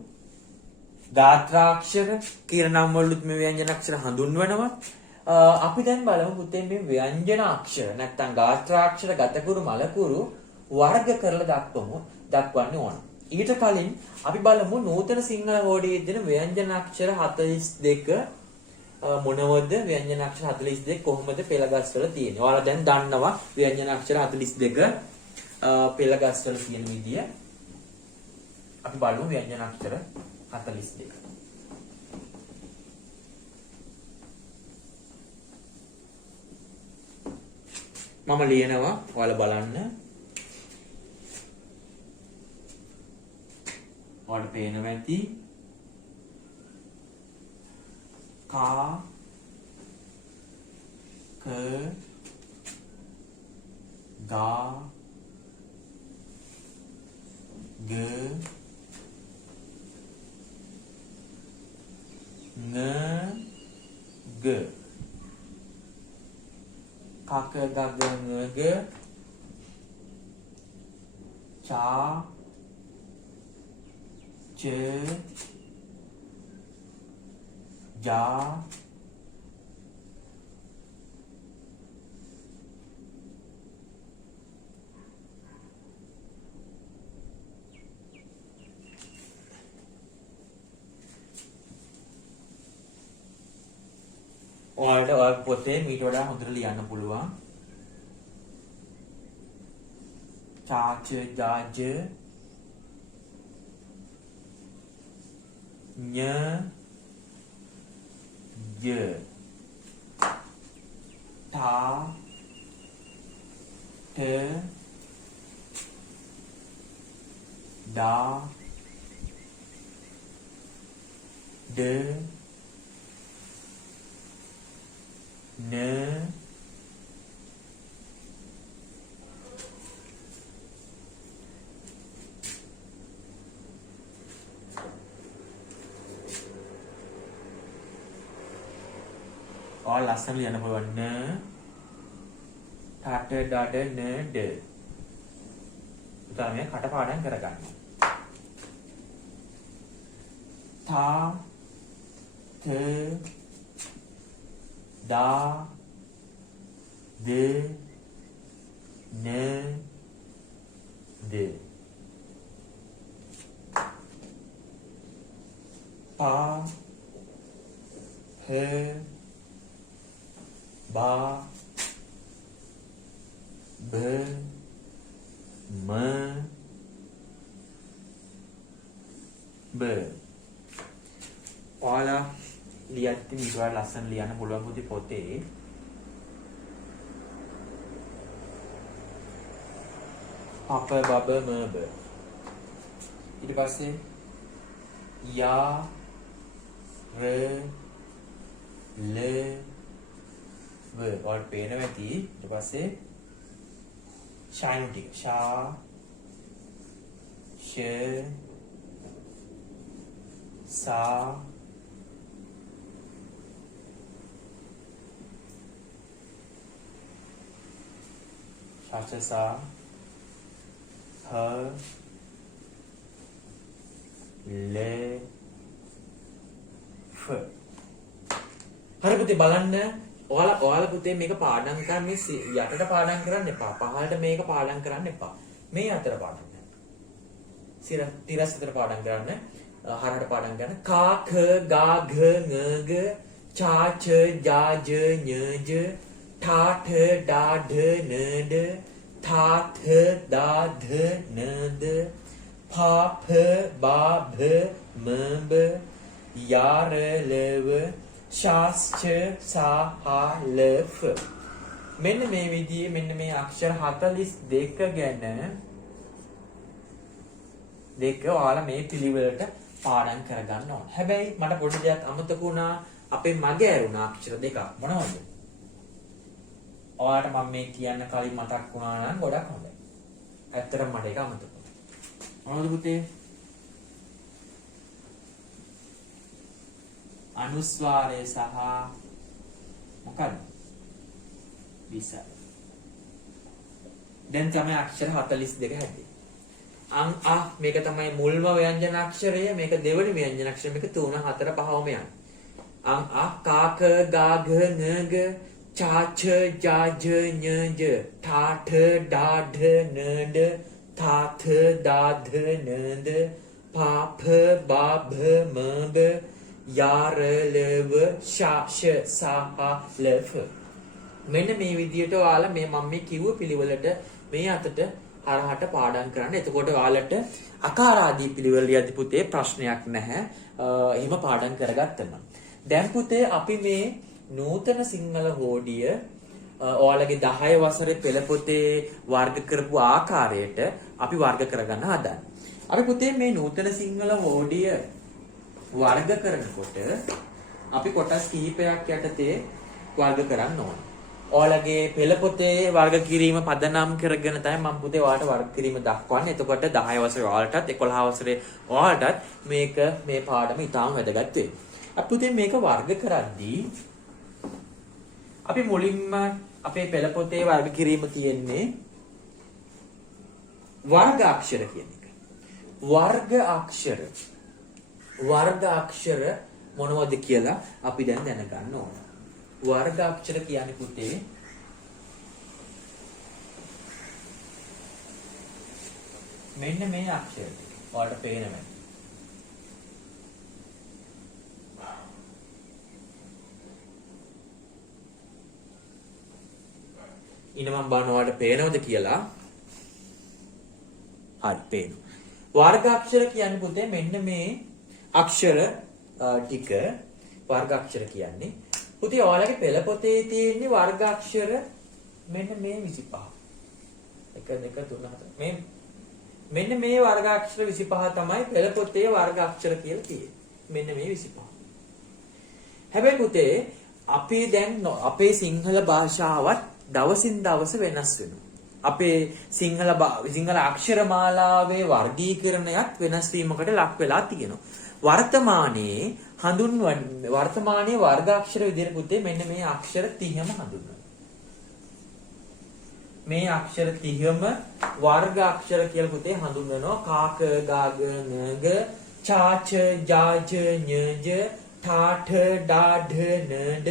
ගාත්‍රාක්ෂර කියන නම් වලුත් මේ ව්‍යංජන අක්ෂර හඳුන්වනවා. අපි දැන් බලමු පුතේ මේ ව්‍යංජන අක්ෂර නැත්නම් ගාත්‍රාක්ෂර ගතකුරු මලකුරු වර්ග කරලා දක්වන්න ඕන. ඊට කලින් අපි බලමු නූතන සිංහල හෝඩියේ දෙන ව්‍යංජන අක්ෂර 42 මොනවද? ව්‍යංජන අක්ෂර 42 කොහොමද පෙළගස්වල තියෙන්නේ? ඔයාලා දැන් දන්නවා ව්‍යංජන අක්ෂර 42 පෙළගස්වල තියෙන විදිය. අපි බලමු ව්‍යංජන අක්ෂර 42. මම ලියනවා ඔයාලා බලන්න. ඔයාලට පේනවා ඇති කා ක ගා ග න ग කක ගග ङ ग චා च जा ඔයාලට පොතේ මීට වඩා හොඳට ලියන්න පුළුවන්. චාච ජාජ ඤ ය තා ට දා ද N ඔයාලා ලස්සන ලියන්න පුළුවන් න ටට ඩඩ න ඩ. උදාහරණ මේ කටපාඩම් කරගන්න. තා ත දා ද න ද පා හ ba b m b. ඔයාලා ලියද්දි ඊට වඩා ලස්සන ලියන්න පුළුවන් පුතේ පොතේ. අප බබ මබ. ඊට පස්සේ යා ර ල ව. ඔයාලට පේනවා ඇති. ඊට පස්සේ ෂයින් ටික ෂා ෂ සා ශාස්ත්‍රසා හ ල ෆ. හරි පුතේ බලන්න. ඔයාලා පුතේ මේක පාඩම් කරන්න මේ යටට පාඩම් කරන්න එපා. පහළට මේක පාඩම් කරන්න එපා. මේ අතර පාඩම් කරන්න. තිරස් අතර පාඩම් කරන්න. හරහට පාඩම් කරන්න. කා ඛ ගා ඝ ङ ග චා ච ජා ජ ඤ ජ ඨා ඨ ඩා ઢ න ඩ thා થ દા ધ ન દ phા ph ba bh m b યા r l v ශාස් ච සා හා ල ෆ. මෙන්න මේ විදිහේ මෙන්න මේ අක්ෂර 42 ගැන ඔයාලා මේ පිළිවෙලට පාඩම් කරගන්න ඕන. හැබැයි මට පොඩි දෙයක් අමතක වුණා. අපේ මගේ ඇරුණා අක්ෂර දෙකක්. මොනවද? ඔයාලට මම මේ කියන්න කලින් මතක් වුණා නම් ගොඩක් හොඳයි. ඇත්තටම මට ඒක අමතක වුණා. මොනවද පුතේ? අනුස්වාරය සහ මොකක්ද? විසර්ග. දැන් තමයි අක්ෂර 42 හැදෙන්නේ. අං අ මේක තමයි මුල්ම ව්‍යංජන අක්ෂරය. මේක දෙවෙනි ව්‍යංජන අක්ෂරය. මේක 3 4 5වම යන. අං අ කා ක ගා ඝ ङ ග චා ච ජා ජ ඤ ජ ඨා ඨ ඩා ઢ න ඩ thා થ දා ધ න ද phා ph ba bh m b යා ර ල ව ශා ෂ සා හා ල ෆ. මෙන්න මේ විදිහට ඔයාලා මම මේ කිව්ව පිළිවෙලට මේ අතට හරහට පාඩම් කරන්න. එතකොට ඔයාලට අකාරාදී පිළිවෙල ලියද්දී පුතේ ප්‍රශ්නයක් නැහැ. එහෙම පාඩම් කරගත්තම. දැන් පුතේ අපි මේ නූතන සිංහල හෝඩිය ඔයාලගේ 10 වසරේ පෙළ පොතේ වර්ග කරපු ආකාරයට අපි වර්ග කරගන්න හදන්නේ. අපි පුතේ මේ නූතන සිංහල හෝඩිය වර්ග කරනකොට අපි කොටස් කිහිපයක් යටතේ වර්ග කරන්න ඕන. ඔයාලගේ පෙළ පොතේ වර්ග කිරීම පදනම් කරගෙන තමයි මම පුතේ ඔයාලට වර්ග කිරීම දක්වන්නේ. එතකොට 10 වසරේ ඔයාලටත් 11 වසරේ ඔයාලටත් මේ පාඩම ඉතාම වැදගත් වෙනවා. අපි පුතේ මේක වර්ග කරද්දී අපි මුලින්ම අපේ පෙළ පොතේ වර්ග කිරීම තියෙන්නේ වර්ග අක්ෂර කියන එක. වර්ග අක්ෂර මොනවද කියලා අපි දැන් දැනගන්න ඕන. වර්ග අක්ෂර කියන්නේ පුතේ මෙන්න මේ අක්ෂර ටික. ඔයාලට පේනවා. ඉන්න මම බලනවා ඔයාලට පේනවද කියලා. හරි පේනවා. වර්ග අක්ෂර කියන්නේ පුතේ මෙන්න මේ අක්ෂර ටික වර්ග අක්ෂර කියන්නේ. පුතේ ඔයාලගේ පෙළ පොතේ තියෙන වර්ග අක්ෂර මෙන්න මේ 25. 1 2 3 4 මේ මෙන්න මේ වර්ග අක්ෂර 25 තමයි පෙළ පොතේ වර්ග අක්ෂර කියලා තියෙන්නේ. මෙන්න මේ 25. හැබැයි පුතේ අපේ දැන් අපේ සිංහල භාෂාවත් දවසින් දවස වෙනස් වෙනවා. අපේ සිංහල අක්ෂර මාලාවේ වර්ගීකරණයත් වෙනස් වීමකට ලක් වෙලා තියෙනවා. වර්තමානයේ වර්ගාක්ෂර විදිහට පුතේ මෙන්න මේ අක්ෂර 30ම හඳුන්වනවා. මේ අක්ෂර 30ම වර්ග අක්ෂර කියලා පුතේ හඳුන්වනවා. කාක ගාග නග චාච ජාජ ඤජ ඨාඨ ඩාઢ නඩ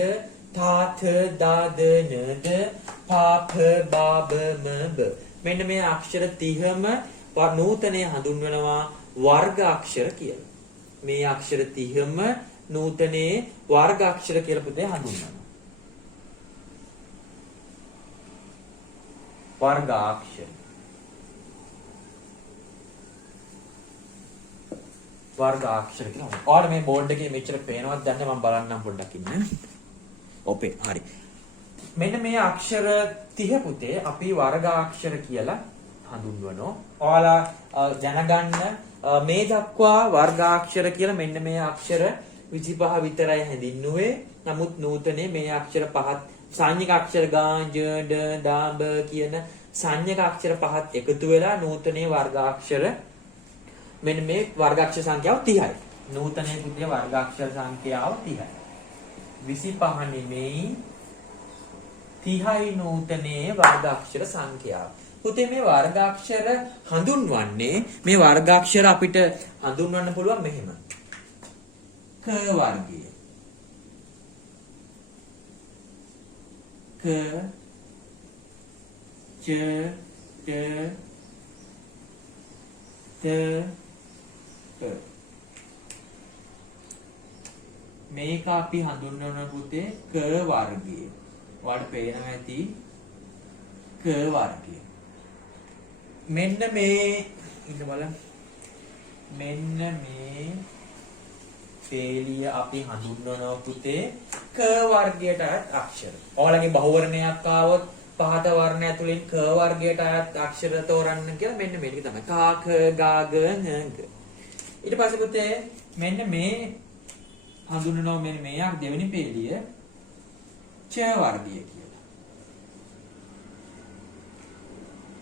තාථ දාද නද පාප බාබ මබ. මෙන්න මේ අක්ෂර 30ම නූතනයේ හඳුන්වනවා වර්ග අක්ෂර කියලා. මේ අක්ෂර 30ම නූතනයේ වර්ග අක්ෂර කියලා පුතේ හඳුන්වනවා. වර්ගාක්ෂර කියලා. ඔයාලා මේ බෝඩ් එකේ මෙච්චර පේනවද දැන් මම බලන්නම් පොඩ්ඩක් ඉන්න. ඔපේ හරි. මෙන්න මේ අක්ෂර 30 පුතේ අපි වර්ගාක්ෂර කියලා හඳුන්වනවා. ඔයාලා දැනගන්න මේ දක්වා වර්ගාක්ෂර කියලා මෙන්න මේ අක්ෂර 25 විතරයි හැඳින්නුවේ. නමුත් නූතනයේ මේ අක්ෂර පහත් සංඥක අක්ෂර ගා ජ ඩ දා බ කියන සංඥක අක්ෂර පහත් එකතු වෙලා නූතනයේ වර්ගාක්ෂර මෙන්න මේ වර්ගාක්ෂර සංඛ්‍යාව 30යි. නූතනයේ පුතේ වර්ගාක්ෂර සංඛ්‍යාව 30යි. 25 නෙමෙයි 30යි නූතනයේ වර්ගාක්ෂර සංඛ්‍යාව. පුතේ මේ වර්ගාක්ෂර හඳුන්වන්නේ මේ වර්ගාක්ෂර අපිට හඳුන්වන්න පුළුවන් මෙහෙම. ක වර්ගය ක ච ට ත ප. මේක අපි හඳුන්වන පුතේ ක වර්ගය. ඔයාලට පේනවා ඇති ක වර්ගය. මෙන්න මේ ඉන්න බලන්න. මෙන්න මේ පේලිය අපි හඳුන්වනවා පුතේ ක වර්ගයට අයත් අක්ෂර. ඔයාලගේ බහුවර්ණයක් ආවොත් පහත වර්ණය තුලින් ක වර්ගයට අයත් අක්ෂර තෝරන්න කියලා මෙන්න මේක තමයි. කා ඛ ගා ග ङ ග. ඊට පස්සේ පුතේ මෙන්න මේ හඳුන්වනවා මෙන්න මේ දෙවෙනි පේලිය ච වර්ගය කියලා.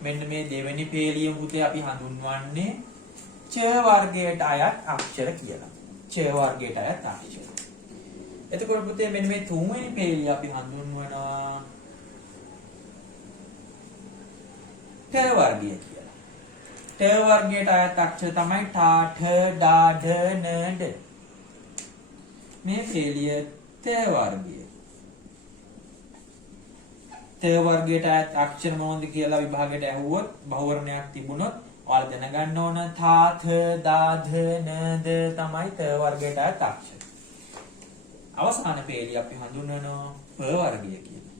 මෙන්න මේ දෙවෙනි පේලිය පුතේ අපි හඳුන්වන්නේ ච වර්ගයට අයත් අක්ෂර කියලා. ච වර්ගයට අයත් අක්ෂර. එතකොට පුතේ මෙන්න මේ තුන්වෙනි පේලිය අපි හඳුන්වනවා ට වර්ගය කියලා. ට වර්ගයට අයත් අක්ෂර තමයි ඨා ඨ ඩා ඩ න ඩ. මේ පේලිය ත වර්ගය. ත වර්ගයට අයත් අක්ෂර මොනවද කියලා විභාගයට ඇහුවොත් බහුවර්ණයක් තිබුණොත් ඔයාලා දැනගන්න ඕන ථා ථ දා ධ න ද තමයි ත වර්ගයට අයත් අක්ෂර. අවසාන පේලිය අපි හඳුන්වනවා ප වර්ගය කියලා.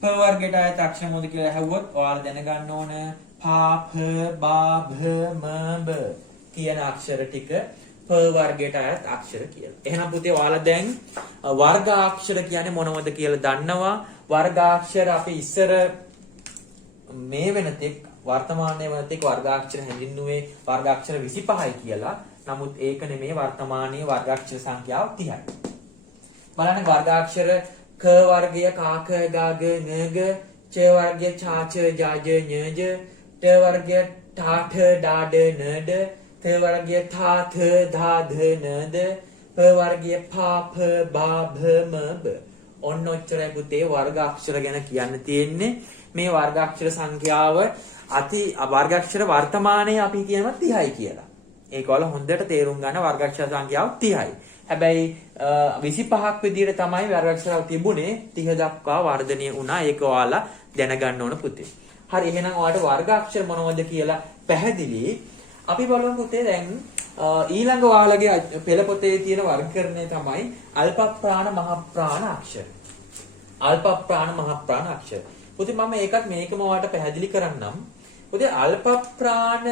ප වර්ගයට අයත් අක්ෂර මොකද කියලා ඇහුවොත් ඔයාලා දැනගන්න ඕන පා ෆ බා භ ම බ කියන අක්ෂර ටික ප වර්ගයට අයත් අක්ෂර කියලා. එහෙනම් පුතේ ඔයාලා දැන් වර්ගාක්ෂර කියන්නේ මොනවද කියලා දන්නවා. වර්ගාක්ෂර අපි ඉස්සර මේ වෙනතෙක් වර්තමානයේ වෙනතෙක් වර්ගාක්ෂර හැඳින්නුවේ වර්ගාක්ෂර 25යි කියලා. නමුත් ඒක නෙමේ වර්තමානයේ වර්ගාක්ෂර සංඛ්‍යාව 30යි. බලන්න වර්ගාක්ෂර ක වර්ගය කා ඛ ගා ග ङ ග ච වර්ගය ඡා ඡ ජා ජ ඤ ජ ට වර්ගය ඨා ඨ ඩා ඩ න ඩ ත වර්ගය ථා ථ ධා ධ න ද ප වර්ගය phා ෆ බා භ ම බ. ඔන්න ඔච්චරයි පුතේ වර්ගාක්ෂර ගැන කියන්න තියෙන්නේ. මේ වර්ගාක්ෂර සංඛ්‍යාව වර්ගාක්ෂර වර්තමානයේ අපි කියනවා 30යි කියලා. ඒක වල හොඳට තේරුම් ගන්න වර්ගාක්ෂර සංඛ්‍යාව 30යි. හැබැයි 25ක් විදිහට තමයි වර්ගාක්ෂර තිබුණේ 30 දක්වා වර්ධනය වුණා. ඒක ඔයාලා දැනගන්න ඕන පුතේ. හරි එහෙනම් ඔයාලට වර්ගාක්ෂර මොනවද කියලා පැහැදිලි. අපි බලමු පුතේ දැන් ඊළඟ ඔයාලගේ පෙළ පොතේ තියෙන වර්ගීකරණය තමයි අල්ප ප්‍රාණ මහ ප්‍රාණ අක්ෂර. අල්ප ප්‍රාණ මහ ප්‍රාණ අක්ෂර. පුතේ මම ඒකත් මේකම ඔයාලට පැහැදිලි කරන්නම්. පුතේ අල්ප ප්‍රාණ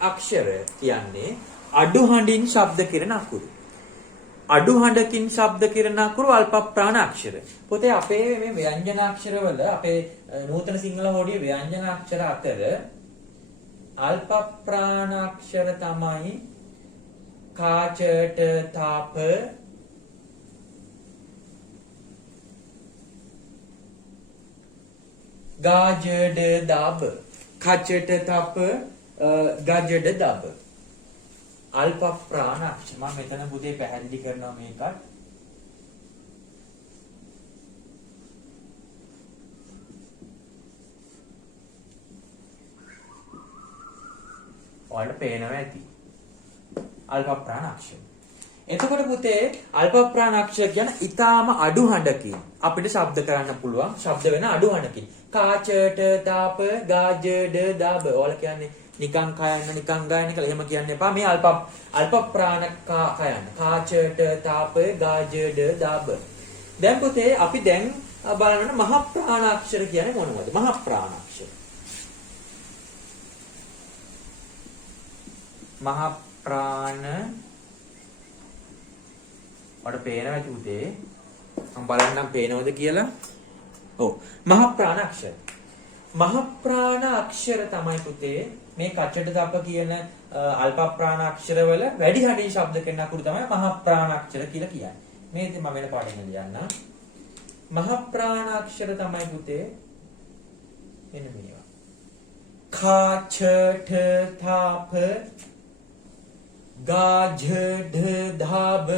අක්ෂර කියන්නේ අඩු හඬින් ශබ්ද කරන අකුරු. අඩු හඬකින් ශබ්ද කරන අකුරු අල්ප ප්‍රාණ අක්ෂර. පුතේ අපේ මේ ව්‍යංජන අක්ෂර වල අපේ නූතන සිංහල හෝඩියේ ව්‍යංජන අක්ෂර අතර අල්ප ප්‍රාණ අක්ෂර තමයි කාචට තාප ගාජඩ දබ. කචට තප ගජඩ දබ. අල්ප ප්‍රාණ අක්ෂර. මම මෙතන පුතේ පැහැදිලි කරනවා මේකත්. ඔයාලට පේනවා ඇති. අල්ප ප්‍රාණ අක්ෂර. එතකොට පුතේ අල්ප ප්‍රාණ අක්ෂර කියන්නේ ඊටාම අඩු හඬකින් අපිට ශබ්ද කරන්න පුළුවන්. ශබ්ද වෙන අඩු හඬකින්. කාචට තාප ගාජඩ දාබ. ඔයාලා කියන්නේ නිකං කයන්න නිකං ගායන කියලා එහෙම කියන්න එපා. මේ අල්ප ප්‍රාණ කයන්න. කාචට තාප ගාජඩ දාබ. දැන් පුතේ අපි දැන් බලන්න මහ ප්‍රාණ අක්ෂර කියන්නේ මොනවද? මහ ප්‍රාණ අක්ෂර. මහ ප්‍රාණ මට පේනවා පුතේ. මම බලන්නම් පේනවද කියලා. ඔව්. මහ ප්‍රාණ අක්ෂර. මහ ප්‍රාණ අක්ෂර තමයි පුතේ මේ කචට තප කියන අල්ප ප්‍රාණ අක්ෂර වල වැඩි හඬින් ශබ්ද කරන අකුරු තමයි මහ ප්‍රාණ අක්ෂර කියලා කියන්නේ. මේ ඉතින් මම වෙන පාඩම් ලියන්නම්. මහ ප්‍රාණ අක්ෂර තමයි පුතේ මෙන්න මේවා. කචට තප ගාජඩ ධාබ.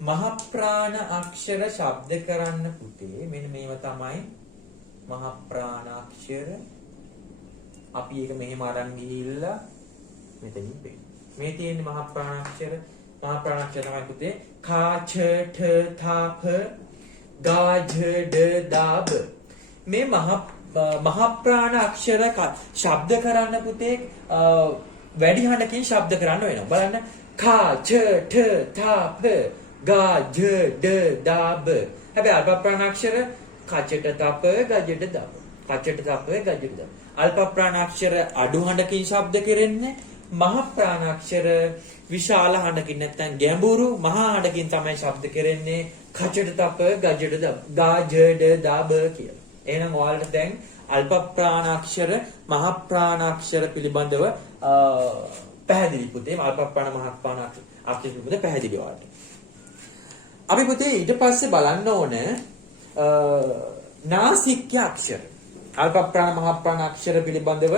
මහ ප්‍රාණ අක්ෂර ශබ්ද කරන්න පුතේ මෙන්න මේව තමයි මහ ප්‍රාණ අක්ෂර. අපි ඒක මෙහෙම අරන් ගිහිල්ලා මෙතනින් පෙන්නන. මේ තියෙන්නේ මහ ප්‍රාණ අක්ෂර. මහ ප්‍රාණ අක්ෂර තමයි පුතේ කාචට තාප ගාජඩ දාබ. මේ මහ ප්‍රාණ අක්ෂර ශබ්ද කරන්න පුතේ වැඩි හඬකින් ශබ්ද කරන්න වෙනවා. බලන්න කාචට තාප ගාජඩ දාබ. හැබැයි අල්ප ප්‍රාණ අක්ෂර කචට තප ගජඩ දාබ. කචට තප ගජඩ දාබ. අල්ප ප්‍රාණ අක්ෂර අඩු හඬකින් ශබ්ද කෙරෙන්නේ. මහ ප්‍රාණ අක්ෂර විශාල හඬකින් නැත්නම් ගැඹුරු මහා හඬකින් තමයි ශබ්ද කෙරෙන්නේ. කචට තප ගජඩ දාබ. ගාජඩ දාබ කියලා. එහෙනම් ඔයාලට දැන් අල්ප ප්‍රාණ අක්ෂර මහ ප්‍රාණ අක්ෂර පිළිබඳව පැහැදිලි පුතේ. අල්ප ප්‍රාණ මහ ප්‍රාණ අක්ෂර පිළිබඳව පැහැදිලි ඔයාලට. අපි පුතේ ඊට පස්සේ බලන්න ඕන නාසික්‍ය අක්ෂර. අල්ප ප්‍රාණ මහ ප්‍රාණ අක්ෂර පිළිබඳව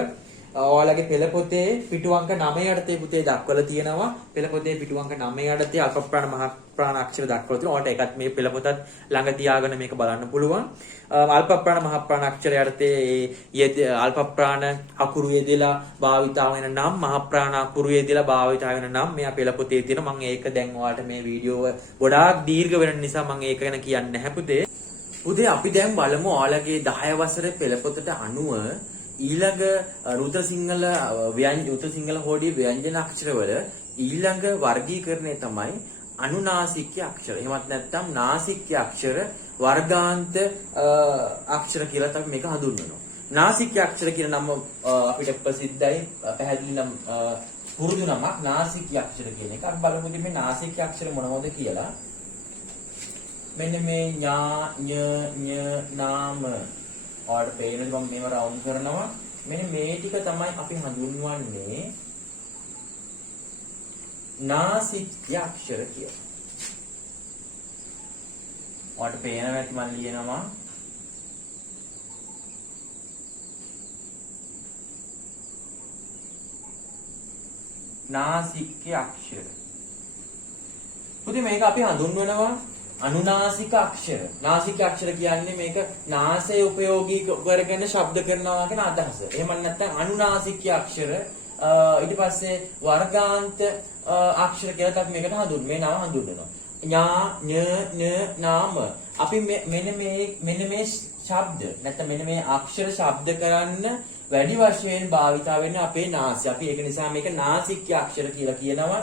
ඔයාලගේ පෙළ පොතේ පිටු අංක 9 යටතේ පුතේ දක්වලා තියෙනවා. පෙළ පොතේ පිටු අංක 9 යටතේ අල්ප ප්‍රාණ මහ ප්‍රාණ අක්ෂර දක්වලා තියෙනවා. ඔයාලට ඒකත් මේ පෙළ පොතත් ළඟ තියාගෙන මේක බලන්න පුළුවන්. අල්ප ප්‍රාණ මහ ප්‍රාණ අක්ෂර යටතේ අල්ප ප්‍රාණ අකුරු යෙදලා භාවිතා වෙන නම් මහ ප්‍රාණ අකුරු යෙදලා භාවිතා වෙන නම් මෙයා පෙළ පොතේ තියෙනවා. මම ඒක දැන් ඔයාලට මේ වීඩියෝව ගොඩාක් දීර්ඝ වෙන නිසා මම ඒක ගැන කියන්නේ නැහැ පුතේ. පුතේ අපි දැන් බලමු ඔයාලගේ 10 වසරේ පෙළ පොතට අනුව ඊළඟ රුද්‍ර සිංහල හෝඩියේ ව්‍යංජන අක්ෂරවල ඊළඟ වර්ගීකරණය තමයි අනුනාසික්‍ය අක්ෂර. එහෙමත් නැත්නම් නාසික්‍ය අක්ෂර වර්ගාන්ත අක්ෂර කියලා තමයි මේක හඳුන්වනවා. නාසික්‍ය අක්ෂර කියන නම අපිට ප්‍රසිද්ධයි පැහැදිලි නම් පුරුදු නමක් නාසික්‍ය අක්ෂර කියන එක. අපි බලමු මේ නාසික්‍ය අක්ෂර මොනවද කියලා. මෙන්න මේ ඥා ඤ නාම ඔයාලට පේනද මම මේව රවුන්ඩ් කරනවා. මෙන්න මේ ටික තමයි අපි හඳුන්වන්නේ නාසික්‍ය අක්ෂර කියලා. ඔයාලට පේනවා ඇති මම ලියනවා නාසික්‍ය අක්ෂර. පුතේ මේක අපි හඳුන්වනවා අනුනාසික අක්ෂර. නාසික අක්ෂර කියන්නේ මේක නාසය උපයෝගී කරගෙන ශබ්ද කරනවා කියන අදහස. එහෙම නැත්නම් අනුනාසික අක්ෂර ඊට පස්සේ වර්ගාන්ත අක්ෂර කියලා අපි මේකට මේ නම හඳුන්වනවා. ඥා ඤ නාම. අපි මෙන්න මේ ශබ්ද නැත්නම් මෙන්න මේ අක්ෂර ශබ්ද කරන්න වැඩි වශයෙන් භාවිතා වෙන්නේ අපේ නාසය. අපි ඒක නිසා මේක නාසික අක්ෂර කියලා කියනවා.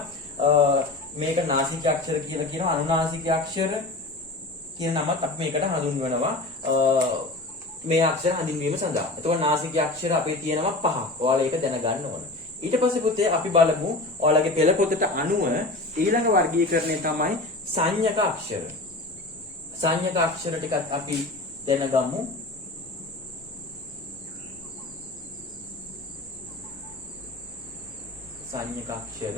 මේක නාසික අක්ෂර කියලා කියනවා. අනුනාසික අක්ෂර කියන නමත් අපි මේකට හඳුන්වනවා මේ අක්ෂර හඳුන්වීම සඳහා. එතකොට නාසික අක්ෂර අපේ තියෙනවා 5. ඔයාලා ඒක දැනගන්න ඕන. ඊට පස්සේ පුතේ අපි බලමු ඔයාලගේ පෙළ පොතට අනුව ඊළඟ වර්ගීකරණය තමයි සංඥක අක්ෂර. සංඥක අක්ෂර ටිකත් අපි දැනගමු. සංඥක අක්ෂර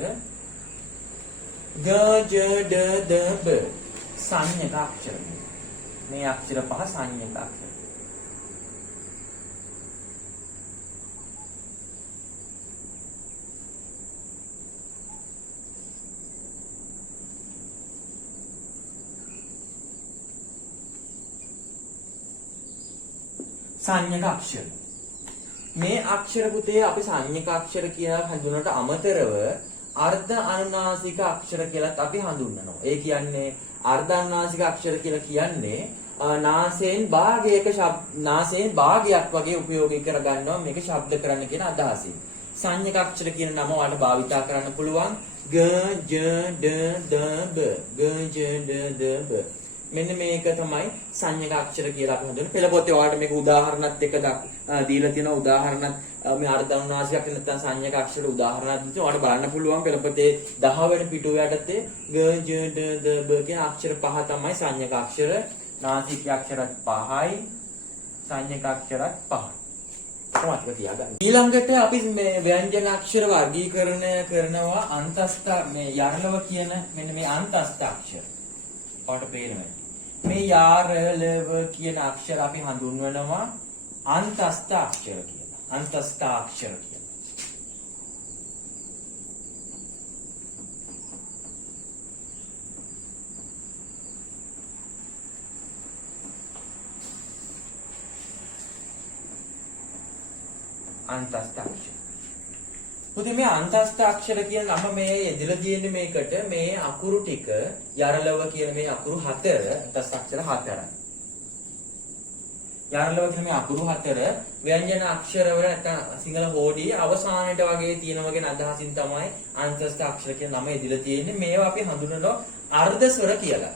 ग ज ड द ब සංඥක අක්ෂර. මේ අක්ෂර 5 සංඥක අක්ෂර. සංඥක අක්ෂර. මේ අක්ෂර පුතේ අපි සංඥක අක්ෂර කියලා හඳුනනට අමතරව අර්ධ අනුනාසික අක්ෂර කියලාත් අපි හඳුන්වනවා. ඒ කියන්නේ අර්ධ අනුනාසික අක්ෂර කියලා කියන්නේ නාසයෙන් භාගයක් වගේ උපයෝගී කරගන්නවා මේක ශබ්ද කරන්න කියන අදහසින්. සංඥක අක්ෂර කියන නම ඔයාලට භාවිතා කරන්න පුළුවන්. ග ජ ඩ ද බ ග ජ ඩ ද බ. මෙන්න මේක තමයි සංඥක අක්ෂර කියලා අපි හඳුන්වන්නේ. පෙළ පොතේ ඔයාලට මේක උදාහරණත් එක්ක දීලා තියෙනවා. උදාහරණත් මේ අර්ධ අනුනාසික නැත්නම් සංඥක අක්ෂර උදාහරණත් දෙන්න ඔයාලට බලන්න පුළුවන්. පෙළ පොතේ 10 වෙනි පිටුව යටතේ ග ජ ඩ ද බ කියන අක්ෂර පහ තමයි සංඥක අක්ෂර. නාසික අක්ෂරත් 5යි සංඥක අක්ෂරත් 5යි. මතක තියාගන්න. ඊළඟට අපි මේ ව්‍යංජන අක්ෂර වර්ගීකරණය කරනවා අන්තස්ථ මේ යරලව කියන මෙන්න මේ අන්තස්ථ අක්ෂර. ඔයාලට පේනවා. මේ යාරලව කියන අක්ෂර අපි හඳුන්වනවා අන්තස්ථ අක්ෂර කියලා. අන්තස්ථ අක්ෂර කියලා. අන්තස්ථ අක්ෂර. පුතේ මේ අන්තස්ථ අක්ෂර කියන නම මේ යෙදලා තියෙන්නේ මේකට මේ අකුරු ටික යරලව කියන මේ අකුරු 4 අන්තස්ථ අක්ෂර 4යි. යරලව කියන මේ අකුරු 4 ව්‍යංජන අක්ෂර වල නැත්නම් සිංහල හෝඩියේ අවසානයේට වගේ තියෙනවා කියන අදහසින් තමයි අන්තස්ථ අක්ෂර කියන නම යෙදලා තියෙන්නේ. මේවා අපි හඳුනනවා අර්ධ ස්වර කියලා.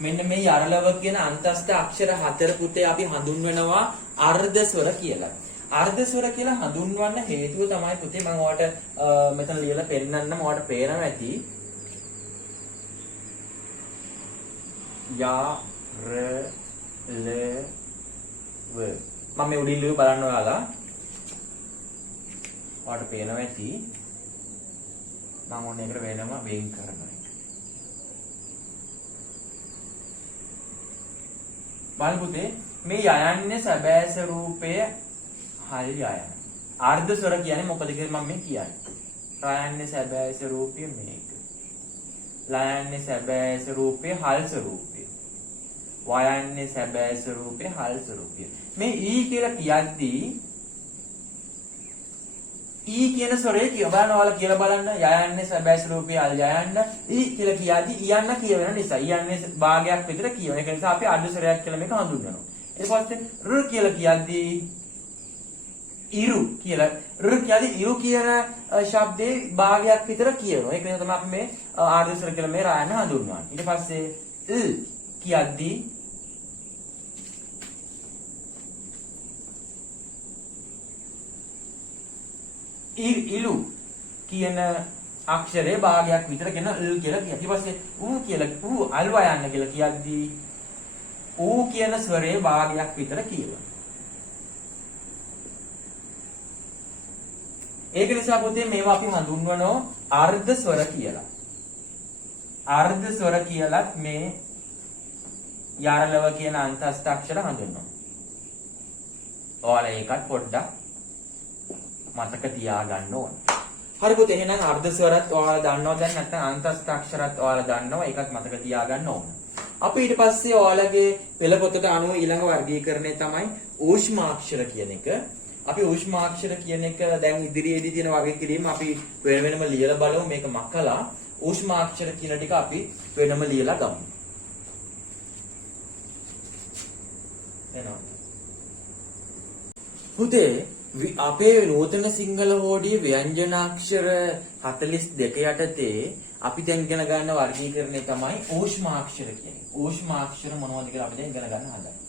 මෙන්න මේ යරලව කියන අන්තස්ථ අක්ෂර 4 පුතේ අපි හඳුන්වනවා අර්ධ ස්වර කියලා. අර්ධ ස්වර කියලා හඳුන්වන්න හේතුව තමයි පුතේ මම ඔයාලට මෙතන ලියලා පෙන්නන්නම්. ඔයාලට පේනවා ඇති යා ර ල ව. මම මේ උඩින් ලියුව බලන්න ඔයාලා. ඔයාලට පේනවා ඇති මම ඕන එකට වෙනම වෙන් කරනවා. බලන්න පුතේ මේ යයන්නේ සැබෑ ස්වරූපය හල් යයන. අර්ධ ස්වර කියන්නේ මොකද කියලා මම මේ කියන්නේ. රයන්නේ සැබෑ ස්වරූපය මේක. ලයන්නේ සැබෑ ස්වරූපය හල් ස්වරූපය. වයන්නේ සැබෑ ස්වරූපය හල් ස්වරූපය. මේ ඊ කියලා කියද්දී ඊ කියන ස්වරය බලනවා කියලා බලන්න. යයන්නේ සැබෑ ස්වරූපය හල් යයන්න. ඊ කියලා කියද්දී යන්න කියවෙන නිසා යන්නේ භාගයක් විතර කියවෙන. ඒක නිසා අපි අර්ධ ස්වරයක් කියලා මේක හඳුන්වනවා. ඊට පස්සේ ර කියලා කියද්දී ඉරු කියලා ර කියන්නේ ඉරු කියන ශබ්දේ භාගයක් විතර කියනවා. ඒක නිසා තමයි අපි මේ ආර්ධ ස්වර කියලා මේ රායන හඳුන්වන්නේ. ඊට පස්සේ කියද්දී ඉලු කියන අක්ෂරයේ භාගයක් විතර කියන ල් කියලා කියනවා. ඊට පස්සේ ඌ කියලා අල්වා යන්න කියලා කියද්දී ඌ කියන ස්වරයේ භාගයක් විතර කියනවා. ඒක නිසා පුතේ මේවා අපි හඳුන්වනවා අර්ධ ස්වර කියලා. අර්ධ ස්වර කියලත් මේ යාරලව කියන අන්තස්ථ අක්ෂර හඳුන්වනවා. ඔයාලා ඒකත් පොඩ්ඩක් මතක තියාගන්න ඕන. හරි පුතේ එහෙනම් අර්ධ ස්වරත් ඔයාලා දන්නවා දැන් නැත්නම් අන්තස්ථ අක්ෂරත් ඔයාලා දන්නවා ඒකත් මතක තියාගන්න ඕන. අපි ඊට පස්සේ ඔයාලගේ පෙළ පොතට අනුව ඊළඟ වර්ගීකරණය තමයි ඌෂ්මාක්ෂර කියන එක. අපි ඌෂ්මාක්ෂර කියන එක දැන් ඉදිරියේදී තියෙන වගේ කිරීම අපි වෙන වෙනම ලියලා බලමු. මේක මකලා ඌෂ්මාක්ෂර කියන ටික අපි වෙනම ලියලා ගමු. එනවා. පුතේ අපේ නූතන සිංහල හෝඩියේ ව්‍යංජනාක්ෂර 42 යටතේ අපි දැන් ඉගෙන ගන්න වර්ගීකරණය තමයි ඌෂ්මාක්ෂර කියන්නේ. ඌෂ්මාක්ෂර මොනවද කියලා අපි දැන් ඉගෙන ගන්න හදන්නේ.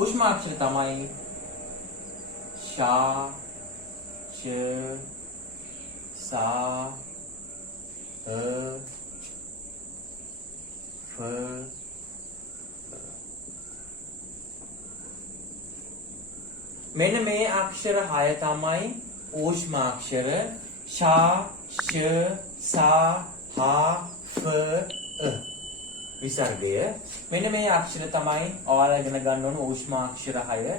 ඌෂ්මාක්ෂර තමයි ශා ෂ සා ෆ මෙන්න මේ අක්ෂර 6 තමයි ඌෂ්මාක්ෂර. ශා ෂ සා හා ෆ විසර්ගය. මෙන්න මේ අක්ෂර තමයි ඔයාලා ඉගෙන ගන්න ඕන ඌෂ්මාක්ෂර 6.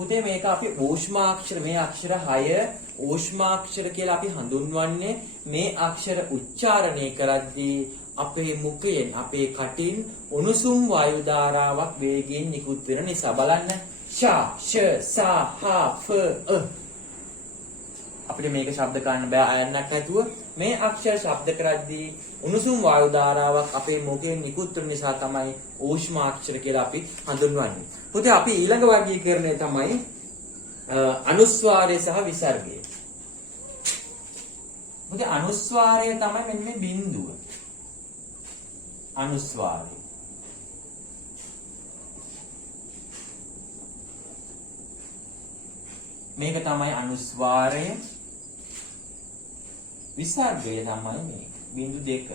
පුතේ මේක අපි ඌෂ්මාක්ෂර මේ අක්ෂර 6 ඌෂ්මාක්ෂර කියලා අපි හඳුන්වන්නේ මේ අක්ෂර උච්චාරණය කරද්දී අපේ මුඛයෙන් අපේ කටින් උණුසුම් වායු ධාරාවක් වේගයෙන් නිකුත් වෙන නිසා බලන්න ෂා ෂ සා හා ෆ අපිට මේක ශබ්ද කරන්න බෑ අයන්නක් නැතුව මේ අක්ෂර ශබ්ද කරද්දී උණුසුම් වායු ධාරාවක් අපේ මුඛයෙන් නිකුත් වෙන නිසා තමයි ඌෂ්මාක්ෂර කියලා අපි හඳුන්වන්නේ. පුතේ අපි ඊළඟ වර්ගීකරණය තමයි අනුස්වාරය සහ විසර්ගය. පුතේ අනුස්වාරය තමයි මෙන්න මේ බිඳුව. අනුස්වාරය. මේක තමයි අනුස්වාරය. විසර්ගය තමයි මේ බිඳු දෙක.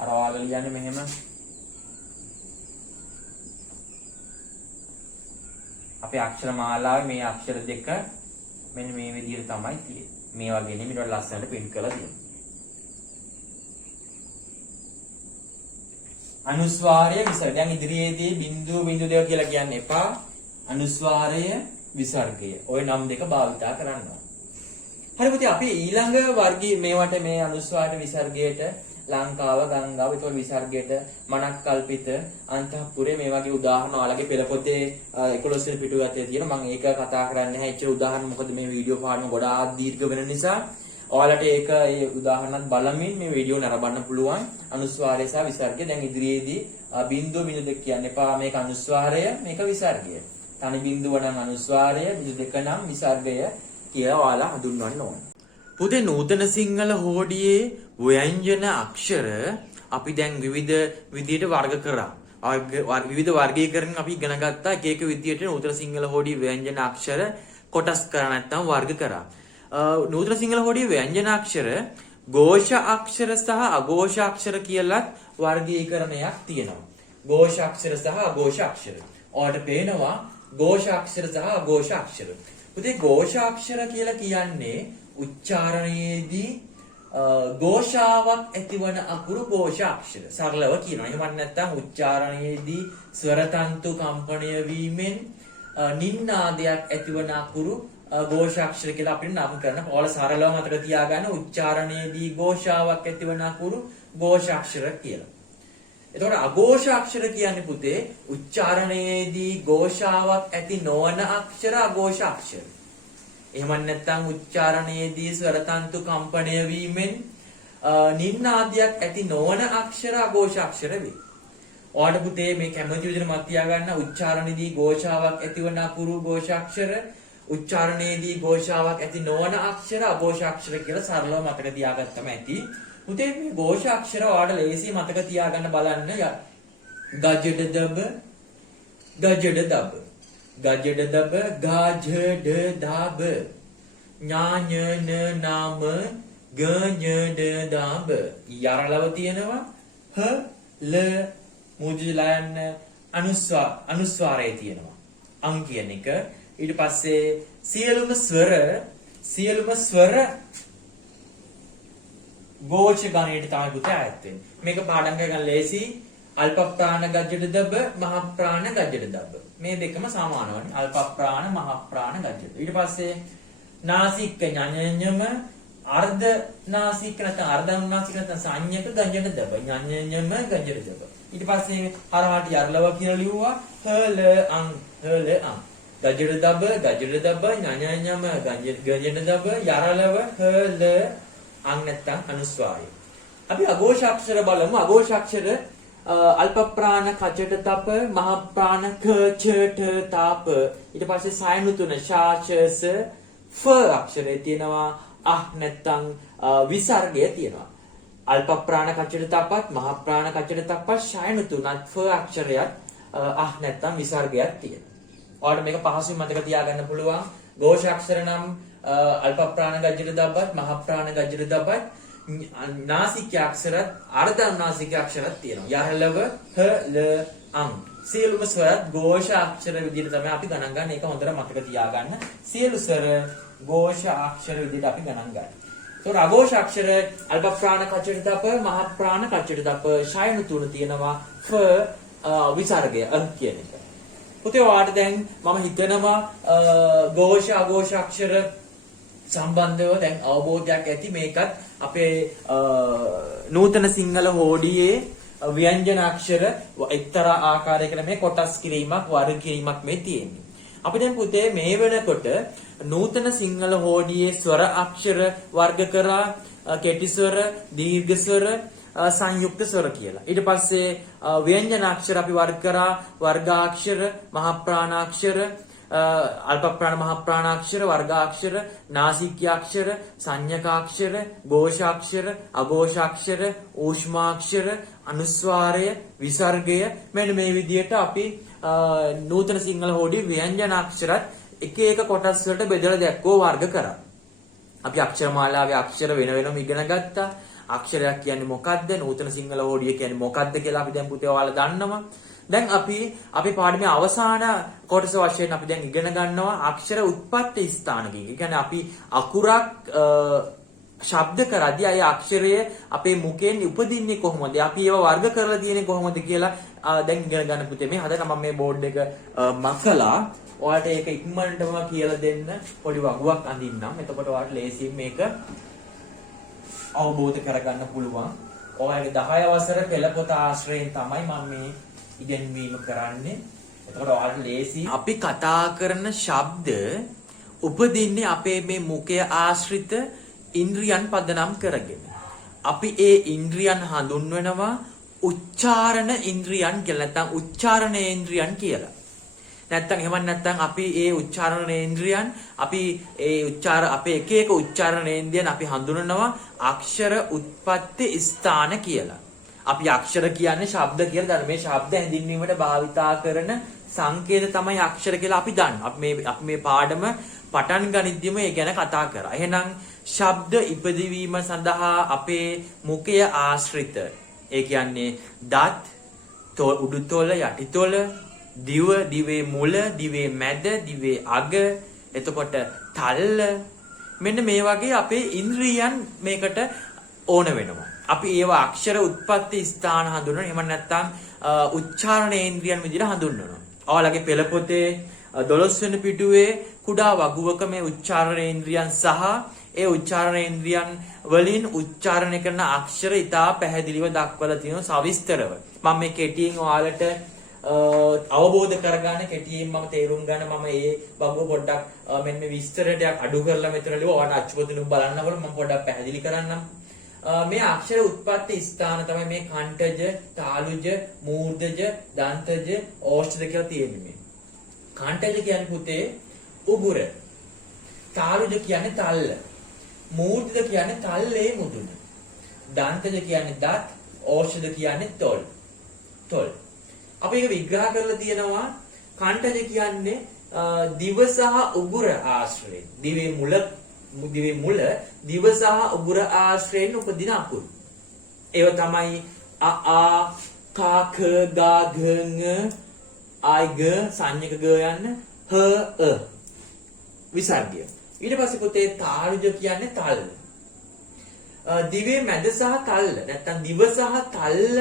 අර ඔයාලා ලියන්නේ මෙහෙම අපේ අක්ෂර මාලාවේ මේ අක්ෂර දෙක මෙන්න මේ විදිහට තමයි තියෙන්නේ. මේ වගේ නෙමෙයි ඊට ලස්සනට print කරලා තියෙනවා. අනුස්වාරය විසර්ගය. දැන් ඉදිරියේදී බිඳුව බිඳු දෙක කියලා කියන්න එපා. අනුස්වාරය විසර්ගය. ওই නම් දෙක භාවිතා කරන්න ඕන. හරි පුතේ අපි ඊළඟ වර්ගී මේවට මේ අනුස්වාරය විසර්ගයට ලංකාව ගංගාව ඒතකොට විසර්ගයට මනක් කල්පිත අන්තఃපුරේ මේ වගේ උදාහරණ ඔයාලගේ පෙළ පොතේ 11 වෙනි පිටුව ඇතේ තියෙන මම ඒක කතා කරන්නේ නැහැ එච්චර උදාහරණ මොකද මේ වීඩියෝ පාඩම ගොඩාක් දීර්ඝ වෙන නිසා ඔයාලට ඒක ඒ උදාහරණත් බලමින් මේ වීඩියෝ නරඹන්න පුළුවන් අනුස්වාරය සහ විසර්ගය දැන් ඉදිරියේදී බිඳුව බිඳු දෙක කියන්න එපා මේක අනුස්වාරය මේක විසර්ගය තනි බිඳුව නම් අනුස්වාරය බිඳු දෙක නම් විසර්ගය කියලා ඔයාලා හඳුන්වන්න ඕන පුතේ නූතන සිංහල හෝඩියේ ව්‍යංජන අක්ෂර අපි දැන් විවිධ විදියට වර්ග කරා. විවිධ වර්ගීකරණ අපි ඉගෙන ගත්තා. එක එක විදියට නූතන සිංහල හෝඩියේ ව්‍යංජන අක්ෂර කොටස් කරා නැත්නම් වර්ග කරා. නූතන සිංහල හෝඩියේ ව්‍යංජන අක්ෂර ഘോഷ අක්ෂර සහ අഘോഷ අක්ෂර කියලා වර්ගීකරණයක් තියෙනවා. ഘോഷ අක්ෂර සහ අഘോഷ අක්ෂර. ඔයාලට පේනවා ഘോഷ අක්ෂර සහ අഘോഷ අක්ෂර. පුතේ ഘോഷ අක්ෂර කියලා කියන්නේ උච්චාරණයේදී ഘോഷාවක් ඇතිවන අකුරු ഘോഷ අක්ෂර. සරලව කියනවා. එහෙම නැත්නම් උච්චාරණයේදී ස්වර තන්තු කම්පණය වීමෙන් නින්නාදයක් ඇතිවන අකුරු ഘോഷ අක්ෂර කියලා අපිට නම් කරන. ඔයාලා සරලව මතක තියාගන්න උච්චාරණයේදී ഘോഷාවක් ඇතිවන අකුරු ഘോഷ අක්ෂර කියලා. එතකොට අഘോഷ අක්ෂර කියන්නේ පුතේ උච්චාරණයේදී ഘോഷාවක් ඇති නොවන අක්ෂර අഘോഷ අක්ෂර. එහෙම නැත්නම් උච්චාරණයේදී ස්වර තන්තු කම්පණය වීමෙන් නින්නාදයක් ඇති නොවන අක්ෂර අഘോഷ අක්ෂර වේ. ඔයාලට පුතේ මේ කැමති විදිහට මත තියාගන්න උච්චාරණයේදී ഘോഷාවක් ඇතිවන අකුරු ഘോഷ අක්ෂර උච්චාරණයේදී ഘോഷාවක් ඇති නොවන අක්ෂර අഘോഷ අක්ෂර කියලා සරලව මතක තියාගත්තම ඇති. පුතේ මේ ഘോഷ අක්ෂර ඔයාලට ලේසි මතක තියාගන්න බලන්න. ගජඩ දබ ගජඩ දබ ගජඩ දබ ගාජඩ දාබ ඥාඤන නාම ගඤඩ දාබ යරලව තියෙනවා හ ල මුජලයන් අනුස්වාරය තියෙනවා අං කියන එක ඊට පස්සේ සියලුම ස්වර ഘോഷ ගණයට තමයි පුතේ ආයත් වෙන්නේ. මේක පාඩම් කරගන්න ලේසි. අල්ප ප්‍රාණ ගජ්ජඩ දබ මහ ප්‍රාණ ගජ්ජඩ දබ මේ දෙකම සමානවනේ. අල්ප ප්‍රාණ මහ ප්‍රාණ ගජ්ජඩ. ඊට පස්සේ නාසික ඥඤ්ඤම අර්ධ නාසික නැත්නම් අර්ධානුනාසික නැත්නම් සංඤ්ඤක ගජ්ජඩ දබ ඥඤ්ඤම ගජ්ජඩ දබ. ඊට පස්සේ හරහාට යර්ලව කියලා ලිව්වා හල අං ගජ්ජඩ දබ ඥඤ්ඤම ගජ්ජඩ දබ යරලව හල අං නැත්නම් අනුස්වාරය. අපි අഘോഷ අක්ෂර බලමු. අഘോഷ අක්ෂර අල්ප ප්‍රාණ කචට තප මහ ප්‍රාණ ක චට තාප ඊට පස්සේ සයනු තුන ශාශස ෆ අක්ෂරය තියෙනවා නැත්නම් විසර්ගය තියෙනවා. අල්ප ප්‍රාණ කචට තපත් මහ ප්‍රාණ කචට තපත් සයනු තුනත් ෆ අක්ෂරයත් නැත්නම් විසර්ගයක් තියෙනවා. ඔයාලට මේක පහසුවෙන් මතක තියාගන්න පුළුවන්. ഘോഷ අක්ෂර නම් අල්ප ප්‍රාණ ගජ්ජර දබ්බත් මහ ප්‍රාණ ගජ්ජර දබ්බත් නාසික අක්ෂරත් අර්ධනාසික අක්ෂරත් තියෙනවා. යහලව හ ල අං සියලුම ස්වරත් ഘോഷ අක්ෂර විදිහට තමයි අපි ගණන් ගන්න. ඒක හොඳට මතක තියාගන්න. සියලු ස්වර ഘോഷ අක්ෂර විදිහට අපි ගණන් ගන්න. તો අඝෝෂ අක්ෂර අල්ප ප්‍රාණ කච්චට තප මහ ප්‍රාණ කච්චට තප ශයන තුන තියෙනවා ෆ විසර්ගය කියන එක. පුතේ ඔයාලට දැන් මම හිතනවා ഘോഷ අඝෝෂ අක්ෂර සම්බන්ධව දැන් අවබෝධයක් ඇති. මේකත් අපේ නූතන සිංහල හෝඩියේ ව්‍යංජන අක්ෂර එක්තරා ආකාරයකට මේ කොටස් කිරීමක් වර්ග කිරීමක් මේ තියෙන්නේ. අපි දැන් පුතේ මේ වෙනකොට නූතන සිංහල හෝඩියේ ස්වර අක්ෂර වර්ග කරා කෙටි ස්වර, දීර්ඝ ස්වර, සංයුක්ත ස්වර කියලා. ඊට පස්සේ ව්‍යංජන අක්ෂර අපි වර්ග කරා වර්ගාක්ෂර, මහ ප්‍රාණාක්ෂර, අල්ප ප්‍රාණ මහ ප්‍රාණාක්ෂර, වර්ගාක්ෂර, නාසිකාක්ෂර, සංඥකාක්ෂර, ഘോഷාක්ෂර, අഘോഷාක්ෂර, ඌෂ්මාක්ෂර, අනුස්වාරය, විසර්ගය මෙන්න මේ විදිහට අපි නූතන සිංහල හෝඩියේ ව්‍යංජන අක්ෂරත් එක එක කොටස් වලට බෙදලා දැක්කෝ වර්ග කරා. අපි අක්ෂර මාලාවේ අක්ෂර වෙන වෙනම ඉගෙන ගත්තා. අක්ෂරයක් කියන්නේ මොකක්ද? නූතන සිංහල හෝඩිය කියන්නේ මොකක්ද කියලා අපි දැන් පුතේ ඔයාලා දන්නවා. දැන් අපි පාඩමේ අවසාන කොටස වශයෙන් අපි දැන් ඉගෙන ගන්නවා අක්ෂර උත්පත්ති ස්ථාන කියන. ඒ කියන්නේ අපි අකුරක් ශබ්ද කරද්දී අය අක්ෂරය අපේ මුඛයෙන් උපදින්නේ කොහොමද? අපි ඒව වර්ග කරලා තියෙන්නේ කොහොමද කියලා දැන් ඉගෙන ගන්න පුතේ. මේ හදලා මම මේ බෝඩ් එක මකලා ඔයාලට ඒක ඉක්මනටම කියලා දෙන්න පොඩි වගුවක් අඳින්නම්. එතකොට ඔයාලට ලේසියෙන් මේක අවබෝධ කරගන්න පුළුවන්. ඔයාලගේ 10 වසර පෙළ පොත ආශ්‍රයෙන් තමයි මම මේ ඉගෙනීම කරන්නේ. එතකොට ඔයාලට ලේසි. අපි කතා කරන ශබ්ද උපදින්නේ අපේ මේ මුඛය ආශ්‍රිත ඉන්ද්‍රියන් පදනම් කරගෙන. අපි ඒ ඉන්ද්‍රියන් හඳුන්වනවා උච්චාරණ ඉන්ද්‍රියන් කියලා. නැත්නම් උච්චාරණේන්ද්‍රියන් කියලා. නැත්තම් එහෙම නැත්තම් අපි ඒ උච්චාරණේන්ද්‍රියන් අපි අපේ එක එක උච්චාරණේන්ද්‍රියන් අපි හඳුනනවා අක්ෂර උත්පත්ති ස්ථාන කියලා. අපි අක්ෂර කියන්නේ ශබ්ද කියලා දන්න. මේ ශබ්ද හැඳින්වීමට භාවිතා කරන සංකේත තමයි අක්ෂර කියලා අපි දන්නවා. අපි මේ පාඩම පටන් ගනිද්දිම ඒ ගැන කතා කරා. එහෙනම් ශබ්ද ඉපදවීම සඳහා අපේ මුඛය ආශ්‍රිත. ඒ කියන්නේ දත්, උඩුතොල, යටිතොල, දිව, දිවේ මුල, දිවේ මැද, දිවේ අග, එතකොට තල්ල. මෙන්න මේ වගේ අපේ ඉන්ද්‍රියන් මේකට ඕන වෙනවා. අපි ඒවා අක්ෂර උත්පත්ති ස්ථාන හඳුන්වනවා. එහෙම නැත්නම් උච්චාරණේන්ද්‍රියන් විදිහට හඳුන්වනවා. ඔයාලගේ පෙළ පොතේ 12 වෙනි පිටුවේ කුඩා වගුවක මේ උච්චාරණේන්ද්‍රියන් සහ ඒ උච්චාරණේන්ද්‍රියන් වලින් උච්චාරණය කරන අක්ෂර ඉතා පැහැදිලිව දක්වලා තියෙනවා සවිස්තරව. මම මේ කෙටියෙන් ඔයාලට අවබෝධ කරගන්න කෙටියෙන් මම තේරුම් ගන්න මම ඒ වගුව පොඩ්ඩක් මෙන්න මේ විස්තරයට අඩු කරලා මෙතනදී ඔයාලට අච්චුපතිනුම් බලන්නකොට මම පොඩ්ඩක් පැහැදිලි කරන්නම්. මේ අක්ෂර උත්පත්ති ස්ථාන තමයි මේ කණ්ඨජ, තාලුජ, මූර්ධජ, දන්තජ, ඕෂ්ඨජ කියලා තියෙන්නේ මේ. කණ්ඨජ කියන්නේ පුතේ උගුර. තාලුජ කියන්නේ තල්ල. මූර්ධජ කියන්නේ තල්ලේ මුදුන. දන්තජ කියන්නේ දත්, ඕෂ්ඨජ කියන්නේ තොල්. තොල්. අපි ඒක විග්‍රහ කරලා තියෙනවා. කණ්ඨජ කියන්නේ දිව සහ උගුර ආශ්‍රයෙන්. දිවේ මුල දිව සහ උගුර ආශ්‍රයෙන් උපදින අකුරු. ඒව තමයි අ ක ඛ ග ඝ ං ආයි ග සංඥක ග යන්න හ විසර්ගය. ඊට පස්සේ පුතේ තාලුජ කියන්නේ තල්ල. දිවේ මැද සහ තල්ල නැත්තම් දිව සහ තල්ල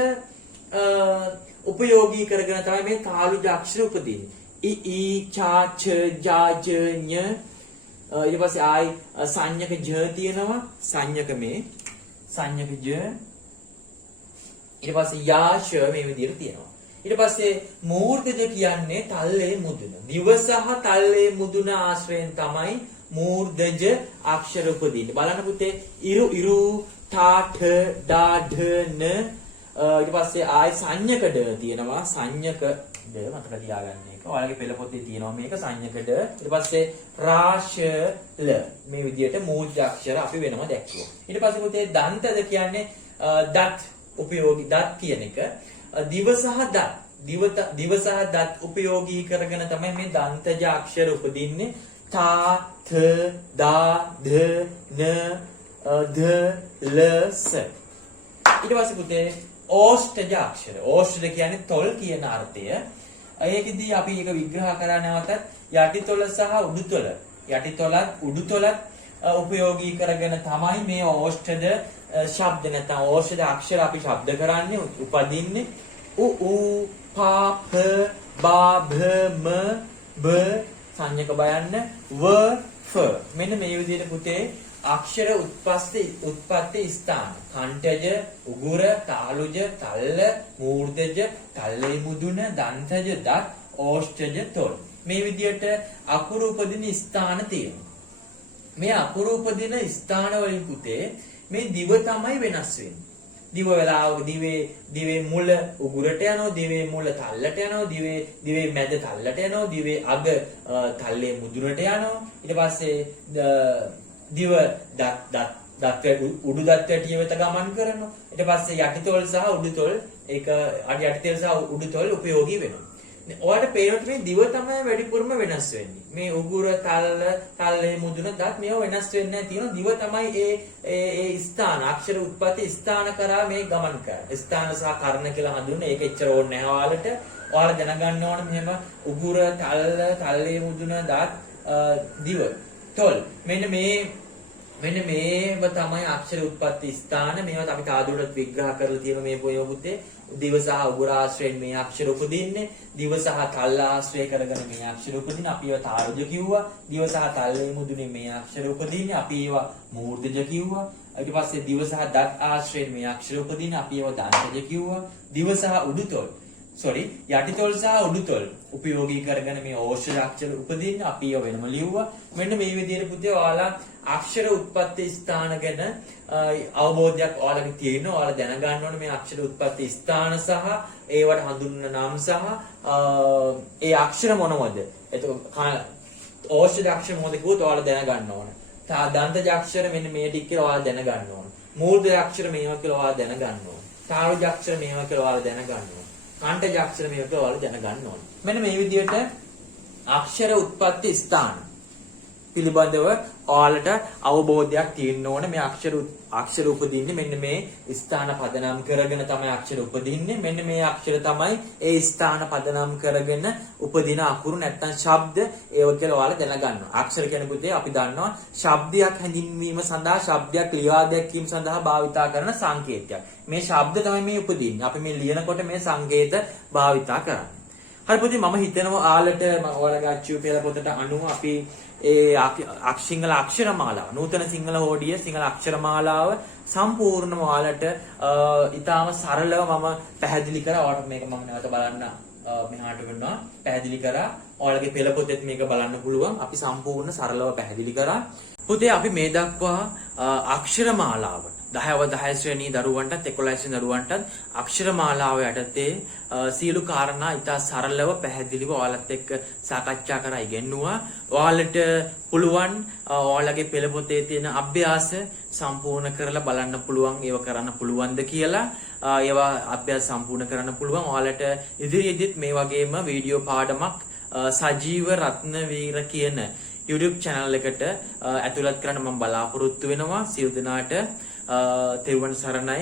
උපයෝගී කරගෙන තමයි මේ තාලුජ අක්ෂර උපදින්නේ. ඊ චා ච ජා ජ ඤ ඊට පස්සේ ආයි සංඥක ජ තියෙනවා. සංඥක මේ සංඥක ජ ඊට පස්සේ යාශ මේ විදිහට තියෙනවා. ඊට පස්සේ මූර්ධජ කියන්නේ තල්ලේ මුදුන. දිව සහ තල්ලේ මුදුන ආශ්‍රයෙන් තමයි මූර්ධජ අක්ෂර උපදින්නේ. බලන්න පුතේ ඉරු ඨා ඨ ඩා ಢ න ඊට පස්සේ ආයි සංඥක ඩ තියෙනවා. සංඥක ඩ මතක තියාගන්න එක. ඔයාලගේ පෙළ පොතේ තියෙනවා මේක සංඥක ඩ. ඊට පස්සේ රාශ ල මේ විදිහට මූර්ධ අක්ෂර අපි වෙනම දැක්කුවා. ඊට පස්සේ පුතේ දන්තද කියන්නේ දත් උපයෝගී දත් කියන එක. දිව සහ දත් උපයෝගී කරගෙන තමයි මේ දන්තජ අක්ෂර උපදින්නේ. තා ථ දා ධ න ධ ල ස. ඊට පස්සේ පුතේ ඕෂ්ඨජ අක්ෂර. ඕෂ්ඨජ කියන්නේ තොල් කියන අර්ථය. ඒකෙදී අපි ඒක විග්‍රහ කරා නැවතත් යටිතොල සහ උඩුතොල. යටිතොලත් උඩුතොලත් උපයෝගී කරගෙන තමයි මේ ඕෂ්ඨද ශබ්ද නැත්නම් ඕෂ්ඨද අක්ෂර අපි ශබ්ද කරන්නේ උපදින්නේ උ පා ප බා භ ම බ සංඥක බයන්න ව ෆ මෙන්න මේ විදිහට පුතේ අක්ෂර උත්පත්ති ස්ථාන කණ්ඨජ උගුර තාලුජ තල්ල මූර්ධජ තල්ලේ මුදුන දන්තජ දත් ඕෂ්ඨජ තොල් මේ විදිහට අකුරු උපදින ස්ථාන තියෙනවා. මේ අකුරු උපදින ස්ථාන වලින් පුතේ මේ දිව තමයි වෙනස් වෙන්නේ. දිව වෙලාව දිවේ මුල උගුරට යනවා, දිවේ මුල තල්ලට යනවා, දිවේ මැද තල්ලට යනවා, දිවේ අග තල්ලේ මුදුනට යනවා. ඊට පස්සේ දිව දත් උඩු දත් වැටිය වෙත ගමන් කරනවා. ඊට පස්සේ යටිතොල් සහ උඩුතොල් ඒක යටිතොල් සහ උඩුතොල් උපයෝගී වෙනවා. ඔයාලට පේනොත් මේ දිව තමයි වැඩිපුරම වෙනස් වෙන්නේ. මේ උගුර තල්ලේ මුදුන දත් මේව වෙනස් වෙන්නේ නැහැ තියෙනවා. දිව තමයි ඒ ස්ථාන අක්ෂර උත්පත්ති ස්ථාන කරා මේ ගමන් කරන්නේ. ස්ථාන සහ කර්ණ කියලා හඳුන්වන්නේ. ඒක එච්චර ඕනේ නැහැ ඔයාලට. ඔයාලා දැනගන්න ඕන මෙහෙම උගුර තල්ලේ මුදුන දත් දිව තොල් මෙන්න මේව තමයි අක්ෂර උත්පත්ති ස්ථාන. මේවා අපි තාදුරට විග්‍රහ කරලා තියෙන මේ පොය පුතේ දිව සහ උගුර ආශ්‍රයෙන් මේ අක්ෂර උපදින්නේ. දිව සහ තල්ල ආශ්‍රය කරගෙන මේ අක්ෂර උපදින්නේ. අපි ඒවා තාරුජ කිව්වා. දිව සහ තල්ලේ මුදුනේ මේ අක්ෂර උපදින්නේ. අපි ඒවා මූර්ධජ කිව්වා. ඊට පස්සේ දිව සහ දත් ආශ්‍රයෙන් මේ අක්ෂර උපදින්නේ. අපි ඒවා දන්තජ කිව්වා. දිව සහ උඩුතොල් යටිතොල් සහ උඩුතොල් උපයෝගී කරගෙන මේ ඕෂ්ඨ අක්ෂර උපදින්න අපි ඒව වෙනම ලිව්වා. මෙන්න මේ විදිහට පුතේ ඔයාලා අක්ෂර උත්පත්ති ස්ථාන ගැන අවබෝධයක් ඔයාලගේ තියෙනවා. ඔයාලා දැනගන්න ඕනේ මේ අක්ෂර උත්පත්ති ස්ථාන සහ ඒවට හඳුන්වන නම් සහ ඒ අක්ෂර මොනවද? එතකොට ඕෂ්ඨ අක්ෂර මොනවද කිව්වොත් ඔයාලා දැනගන්න ඕනේ. දන්තජ අක්ෂර මෙන්න මේ ටික කියලා ඔයාලා දැනගන්න ඕනේ. මූර්ධ අක්ෂර මේවා කියලා ඔයාලා දැනගන්න ඕනේ. තාරුජ අක්ෂර මේවා කියලා ඔයාලා දැනගන්න ඕනේ. කණ්ඨජ අක්ෂර මේක ඔයාලා දැනගන්න ඕනේ. මෙන්න මේ විදිහට අක්ෂර උත්පත්ති ස්ථාන පිළිබඳව ඔයාලට අවබෝධයක් තියෙන්න ඕනේ. මේ අක්ෂර උපදින්නේ මෙන්න මේ ස්ථාන පදනම් කරගෙන තමයි අක්ෂර උපදින්නේ. මෙන්න මේ අක්ෂර තමයි ඒ ස්ථාන පදනම් කරගෙන උපදින අකුරු නැත්නම් ශබ්ද ඒව කියලා ඔයාලා දැනගන්නවා. අක්ෂර කියන්නේ පුතේ අපි දන්නවා ශබ්දයක් හැඳින්වීම සඳහා ශබ්දයක් ලියා දැක්වීම සඳහා භාවිතා කරන සංකේතයක්. මේ ශබ්ද තමයි මේ උපදින්නේ. අපි මේ ලියනකොට මේ සංකේත භාවිතා කරන්නේ. හරි පුතේ මම හිතනවා ඔයාලගේ අච්චු පෙළ පොතට අනුව අපි ඒ සිංහල අක්ෂර මාලාව නූතන සිංහල හෝඩිය සිංහල අක්ෂර මාලාව සම්පූර්ණම ඔයාලට ඊටාම සරලව මම පැහැදිලි කරා. ඔයාලට මේක මම නැවත බලන්න මෙහාට වෙනවා පැහැදිලි කරා. ඔයාලගේ පෙළ පොතේත් මේක බලන්න පුළුවන්. අපි සම්පූර්ණ සරලව පැහැදිලි කරා. පුතේ අපි මේ දක්වා අක්ෂර මාලාව 10 ශ්‍රේණී දරුවන්ටත් 11 ශ්‍රේණී දරුවන්ටත් අක්ෂර මාලාව යටතේ සියලු කාරණා ඉතා සරලව පැහැදිලිව ඔයාලත් එක්ක සාකච්ඡා කරලා ඉගෙනුවා. ඔයාලට පුළුවන් ඔයාලගේ පෙළ පොතේ තියෙන අභ්‍යාස සම්පූර්ණ කරලා බලන්න පුළුවන්. ඒව කරන්න පුළුවන්ද කියලා ඒවා අභ්‍යාස සම්පූර්ණ කරන්න පුළුවන්. ඔයාලට ඉදිරියේදීත් මේ වගේම වීඩියෝ පාඩමක් සජීව රත්නවීර කියන YouTube channel එකට ඇතුළත් කරන්න මම බලාපොරොත්තු වෙනවා. සියලු දෙනාට තෙරුවන් සරණයි.